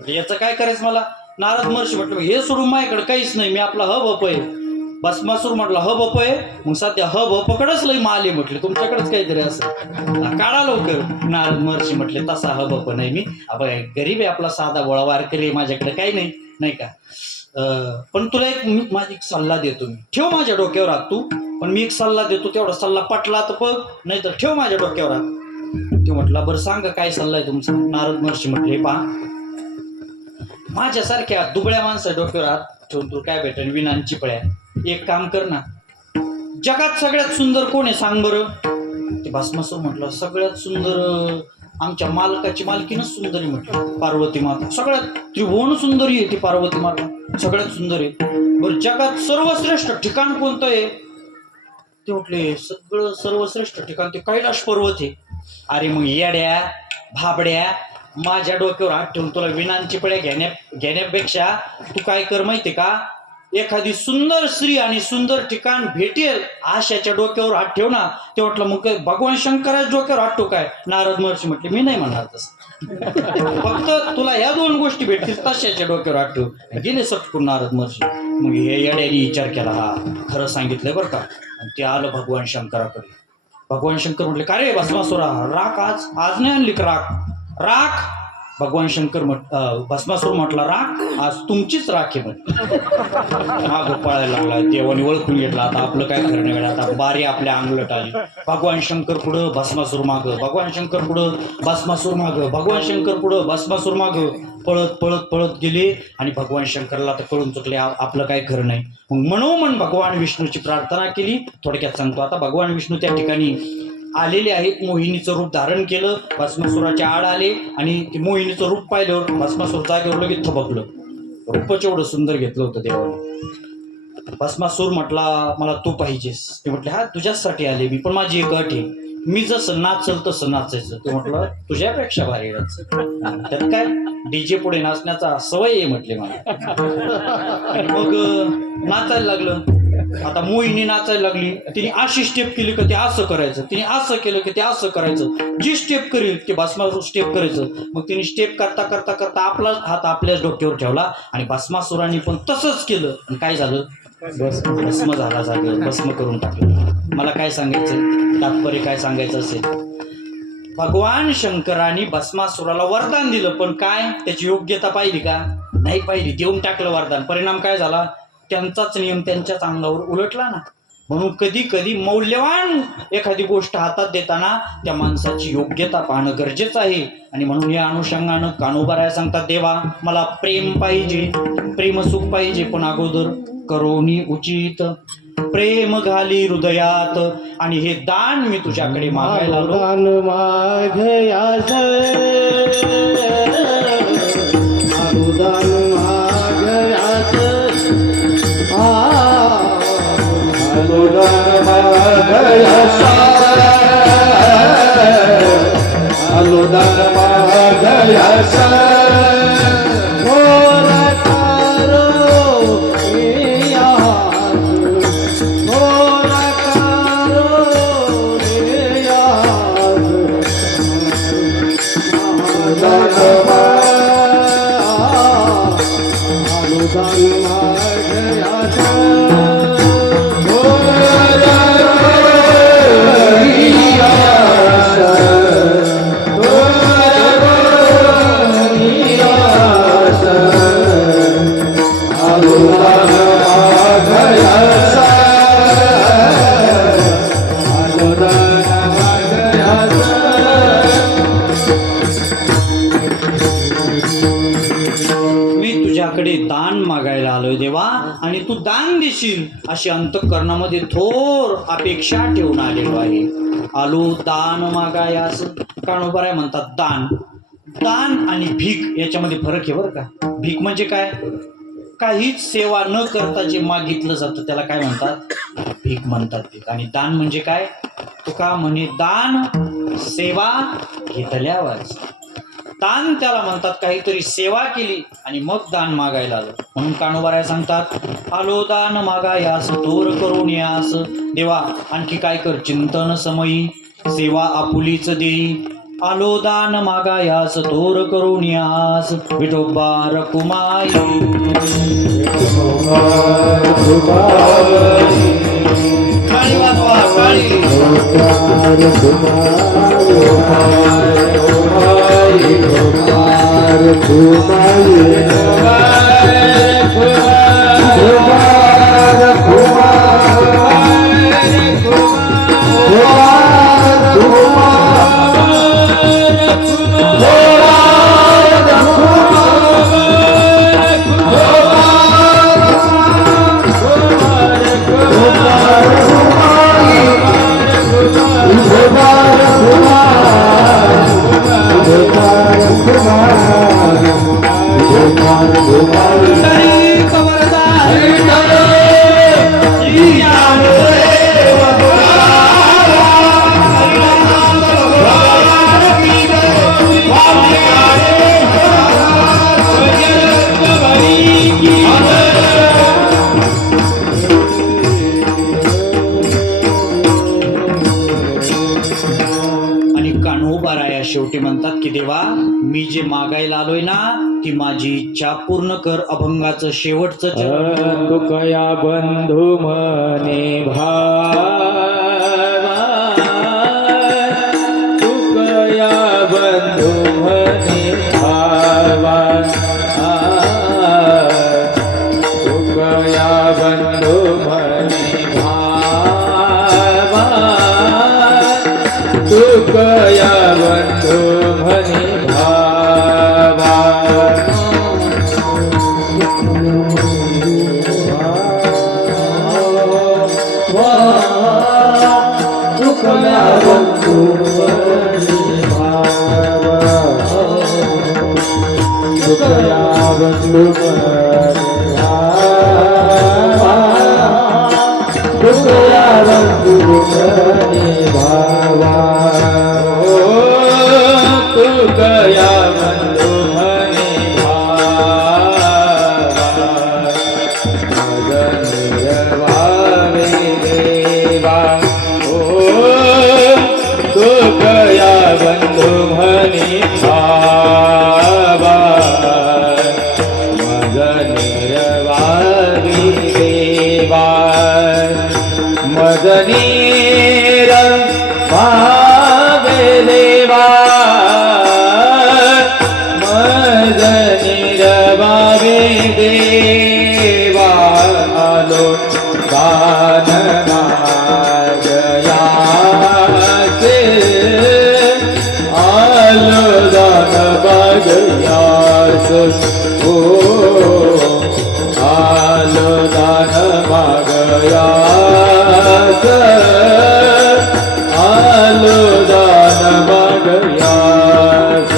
याचं काय करायचं मला. नारद महर्षी म्हटलं, हे सोडून माझ्याकडे काहीच नाही, मी आपला बप आहे. भस्मासूर म्हटलं बप आहे. मग सध्या बपकडेच लई माले म्हटले, तुमच्याकडेच काहीतरी असं काढा लवकर. नारद महर्षी म्हटले, तसा बप नाही मी, गरीब आहे आपला, साधा बोळा वारकरी, माझ्याकडे काही नाही, नाही का. पण तुला माझी एक सल्ला देतो मी, ठेव माझ्या डोक्यावर हात तू, पण मी एक सल्ला देतो, तेवढा सल्ला पटला तर बघ, नाही तर ठेव माझ्या डोक्यावर हात. ते म्हटलं, बरं सांगा काय सल्ला आहे तुमचा. नारद महर्षी म्हटले, पहा माझ्यासारख्या दुबळ्या माणसा डोक्यावर हात ठेवून तू काय भेटेल, विनान चिपळ्या. एक काम कर ना, जगात सगळ्यात सुंदर कोण आहे सांग बरं. ते भस्मासूर म्हटलं, सगळ्यात सुंदर आमच्या मालकाची मालकीनच सुंदरी म्हटलं, पार्वती माता. सगळ्यात त्रिभुवन सुंदरी आहे ती पार्वती माता, सगळ्यात सुंदर आहे. बरं जगात सर्वश्रेष्ठ ठिकाण कोणतं आहे. ते म्हटले, सगळं सर्वश्रेष्ठ ठिकाण ते कैलाश पर्वत आहे. अरे मग येड्या भाबड्या, माझ्या डोक्यावर हात ठेवून तुला विनान चिपळ्या घेण्यापेक्षा तू काय कर माहितीये का, एखादी सुंदर स्त्री आणि सुंदर ठिकाण भेटेल आशाच्या डोक्यावर हात ठेव ना. ते म्हटलं, मग भगवान शंकराच्या डोक्यावर हात ठेव काय. नारद महर्षी म्हटले, मी नाही म्हणणार तसं, फक्त तुला ह्या दोन गोष्टी भेटतील तशाच्या डोक्यावर हात ठेव. गेले सटकून नारद महर्षी. मग हे येड्याने विचार केला, हा खरं सांगितलंय बरं का. आणि ते आलं भगवान शंकराकडे. भगवान शंकर म्हटले, का रे भस्मासुरा, राख आज नाही आणली का राख. भगवान शंकर भस्मासूर म्हटला, राख आज तुमचीच राख आहे म्हटलं. मागं पळायला लागला. देवाने ओळखून घेतला, आता आपलं काय खरं नाही, आता बारी आपल्या अंगलट आली. भगवान शंकर पुढं, भस्मासूर मागं, भगवान शंकर पुढं, भस्मासूर मागं, भगवान शंकर पुढं, भस्मासूर मागं. पळत गेले आणि भगवान शंकरला तर कळून चुकले आपलं काय खरं नाही. मग मनोमन भगवान विष्णूची प्रार्थना केली. थोडक्यात सांगतो, आता भगवान विष्णू त्या ठिकाणी आलेले आहेत. मोहिनीचं रूप धारण केलं, भस्मासुराच्या आड आले आणि ते मोहिनीचं रूप पाहिल्यावर भस्मासूर जागेवर लगेच थबकलं. रूपच एवढं सुंदर घेतलं होतं देवाने. भस्मासूर म्हटला, मला तू पाहिजेस. ते म्हटले, हा तुझ्यासाठी आले मी, पण माझी एक अट आहे, मी जसं नाचल तसं नाचायचं. ते म्हटलं, तुझ्यापेक्षा भारी नाच. तर काय डीजे पुढे नाचण्याचा सवय आहे म्हटले मला. मग नाचायला लागलं. आता मोहिनी नाचायला लागली. तिने अशी स्टेप केली का ते असं करायचं, तिने असं केलं की ते असं करायचं. जी स्टेप करेल ते भस्मासूर स्टेप करायचं. मग तिने स्टेप करता करता करता आपला हात आपल्याच डोक्यावर ठेवला आणि भस्मासुराने पण तसंच केलं. आणि काय झालं, भस्म झाला जागेवर, भस्म करून टाकलं. मला काय सांगायचं, तात्पर्य काय सांगायचं असेल, भगवान शंकराने भस्मासुराला वरदान दिलं, पण काय त्याची योग्यता पाहिली का, नाही पाहिली. देऊन टाकलं वरदान. परिणाम काय झाला, त्यांचाच नियम त्यांच्याच अंगावर उलटला ना. म्हणून कधी कधी मौल्यवान एखादी गोष्ट हातात देताना त्या माणसाची योग्यता पाहणं गरजेचं आहे. आणि म्हणून या अनुषंगानं कान्होबाराया सांगतात, देवा मला प्रेम पाहिजे, प्रेमसुख पाहिजे, पण अगोदर करोनी उचित, प्रेम घाली हृदयात, आणि हे दान मी तुझ्याकडे मागायला आलो. दान मागयास, अनुदान मागयास, अनुदान मागयास, अनुदान मागयास. देशील अशी अंतःकरणामध्ये थोर अपेक्षा ठेवून आलेलो आहे. आलो दान मागायास. कानोबाराय म्हणतात दान. दान आणि भीक याच्यामध्ये फरक आहे बरं का. भीक म्हणजे काय? काहीच सेवा न करता जे मागितलं जातं त्याला काय म्हणतात? भीक म्हणतात. भीक. आणि दान म्हणजे काय? तुका म्हणे दान सेवा घेतल्यावर. दान त्याला म्हणतात काहीतरी सेवा केली आणि मग दान मागायला आलं. म्हणून कानोबाराय सांगतात आलो दान मागायास तोर करून यास. देवा आणखी काय कर चिंतन समयी सेवा आपुलीच देई. आलो दान मागायास तोर करून यास. विठोबा रखुमाई. काळी वाजवा काळी. शेवटी म्हणतात की देवा मी जे मागायला आलोय ना ती माझी इच्छा पूर्ण कर. अभंगाचं शेवटचं चरण. तुकया बंधू मने भावा. तुकया बंधू मने भावा. तुकया बंधू मने भावा. तुकया बंधू मने भावा. तुकया बंधू मने भावा. तुकया बंधू मने भावा. तुकया बंधू मने भावा. तुकया बंधू मने भावा. मग निर्वावे देवा. तुकया बंधू मने भावा. मग निर्वावे देवा. मग निर्वावे देवा. मग निर्वावे देवा. आलो दान मागयासे. आलो दान मागयास. ओ आलो दान मागयास. आलो दान मागयास.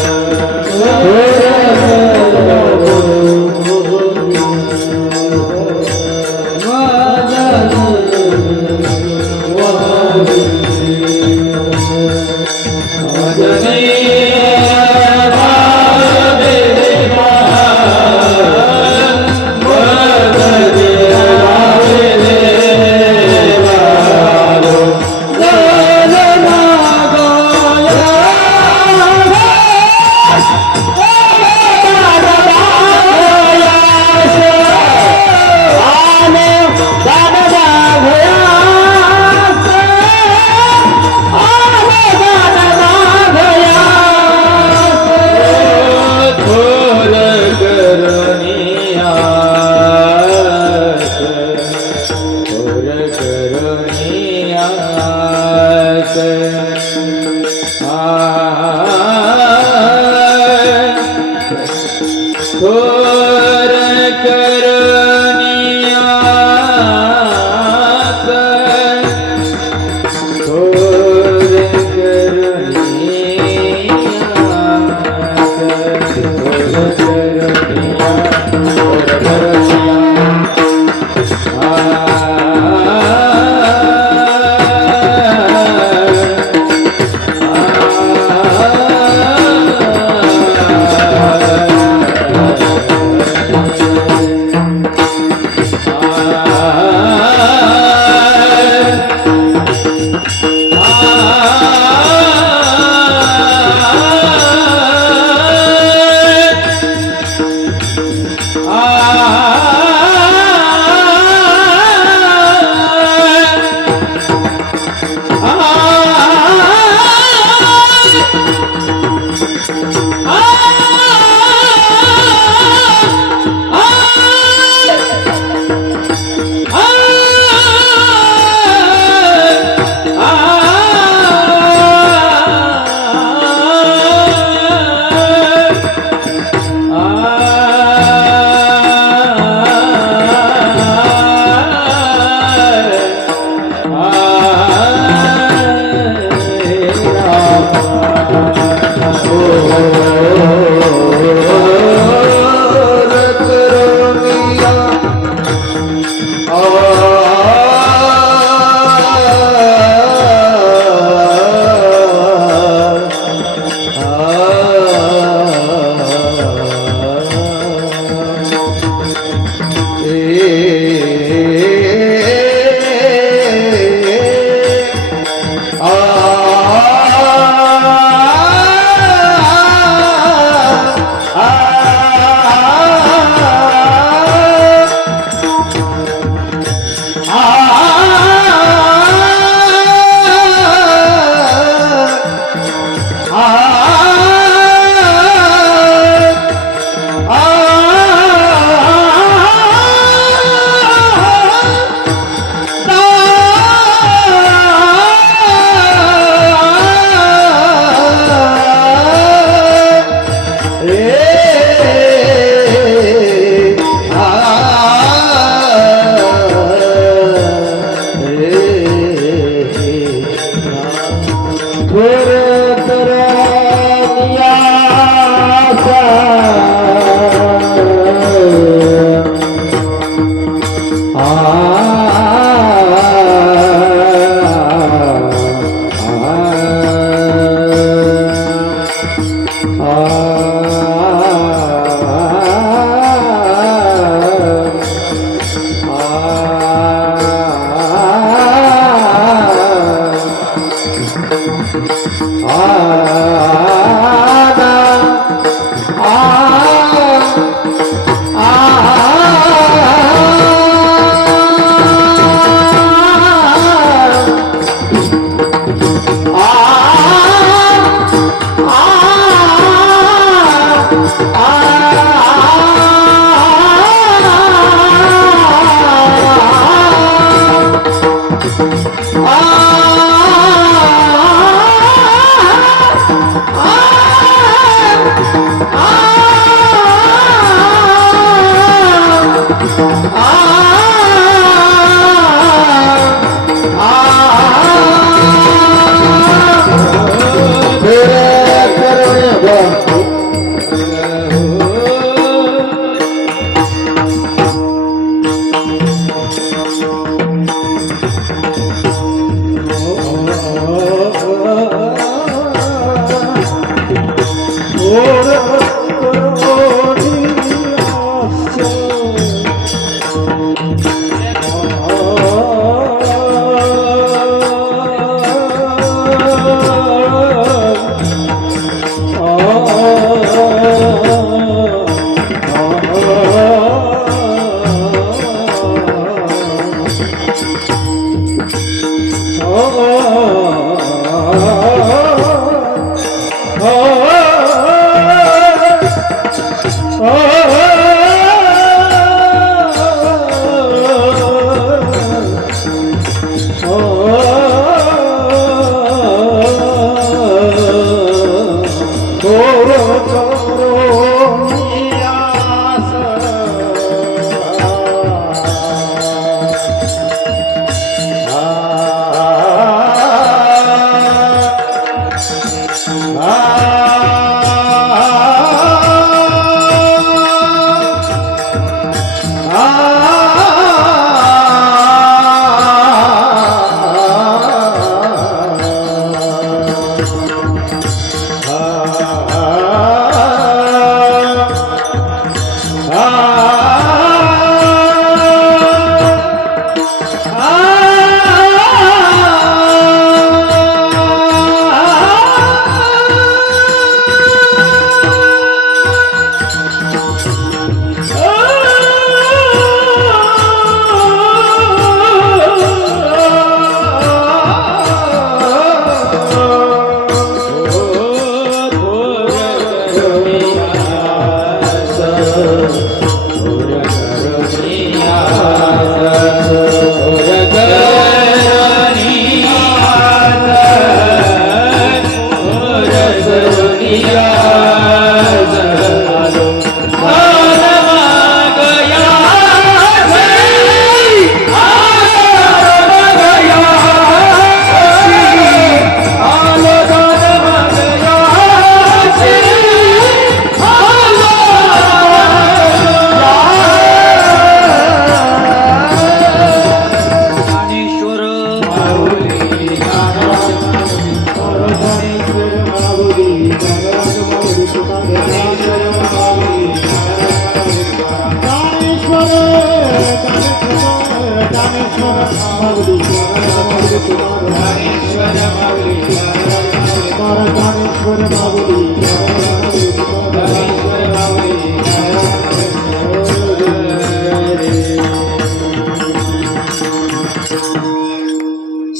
थोर करनिया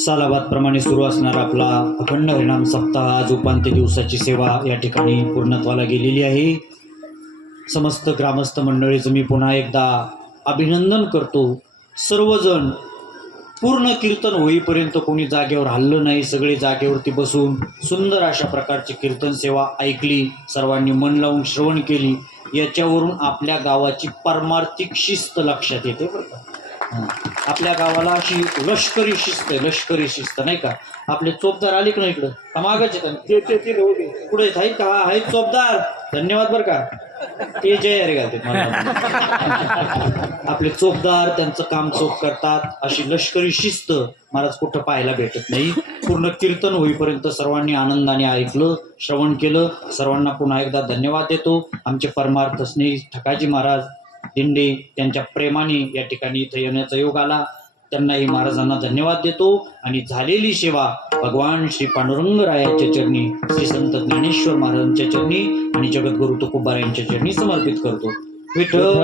सालाबादप्रमाणे सुरू असणारा आपला अखंड हरिनाम सप्ताह आज उपांत्य दिवसाची सेवा या ठिकाणी पूर्णत्वाला गेलेली आहे. समस्त ग्रामस्थ मंडळीचं मी पुन्हा एकदा अभिनंदन करतो. सर्वजण पूर्ण कीर्तन होईपर्यंत कोणी जागेवर हललं नाही, सगळे जागेवरती बसून सुंदर अशा प्रकारची कीर्तन सेवा ऐकली, सर्वांनी मन लावून श्रवण केली. याच्यावरून आपल्या गावाची परमार्थिक शिस्त लक्षात येते बरं का. आपल्या गावाला अशी लष्करी शिस्त आहे, लष्करी शिस्त नाही का. आपले चोपदार आले का नाही इकडं का मागायचे पुढे आहेत का? आहेत चोपदार, धन्यवाद बरं का. ते जय अरे घालते आपले चोपदार त्यांचं काम चोख करतात. अशी लष्करी शिस्त महाराज कुठं पाहायला भेटत नाही. पूर्ण कीर्तन होईपर्यंत सर्वांनी आनंदाने ऐकलं, श्रवण केलं. सर्वांना पुन्हा एकदा धन्यवाद देतो. आमचे परमार्थ स्नेही ठकाजी महाराज दिंडे त्यांच्या प्रेमाने या ठिकाणी इथं येण्याचा योग आला. त्यांनाही महाराजांना धन्यवाद देतो. आणि झालेली सेवा भगवान श्री पांडुरंगरायाच्या चरणी, श्री संत ज्ञानेश्वर महाराजांच्या चरणी आणि जगद्गुरु तुकोबा यांच्या चरणी समर्पित करतो. विठ्ठल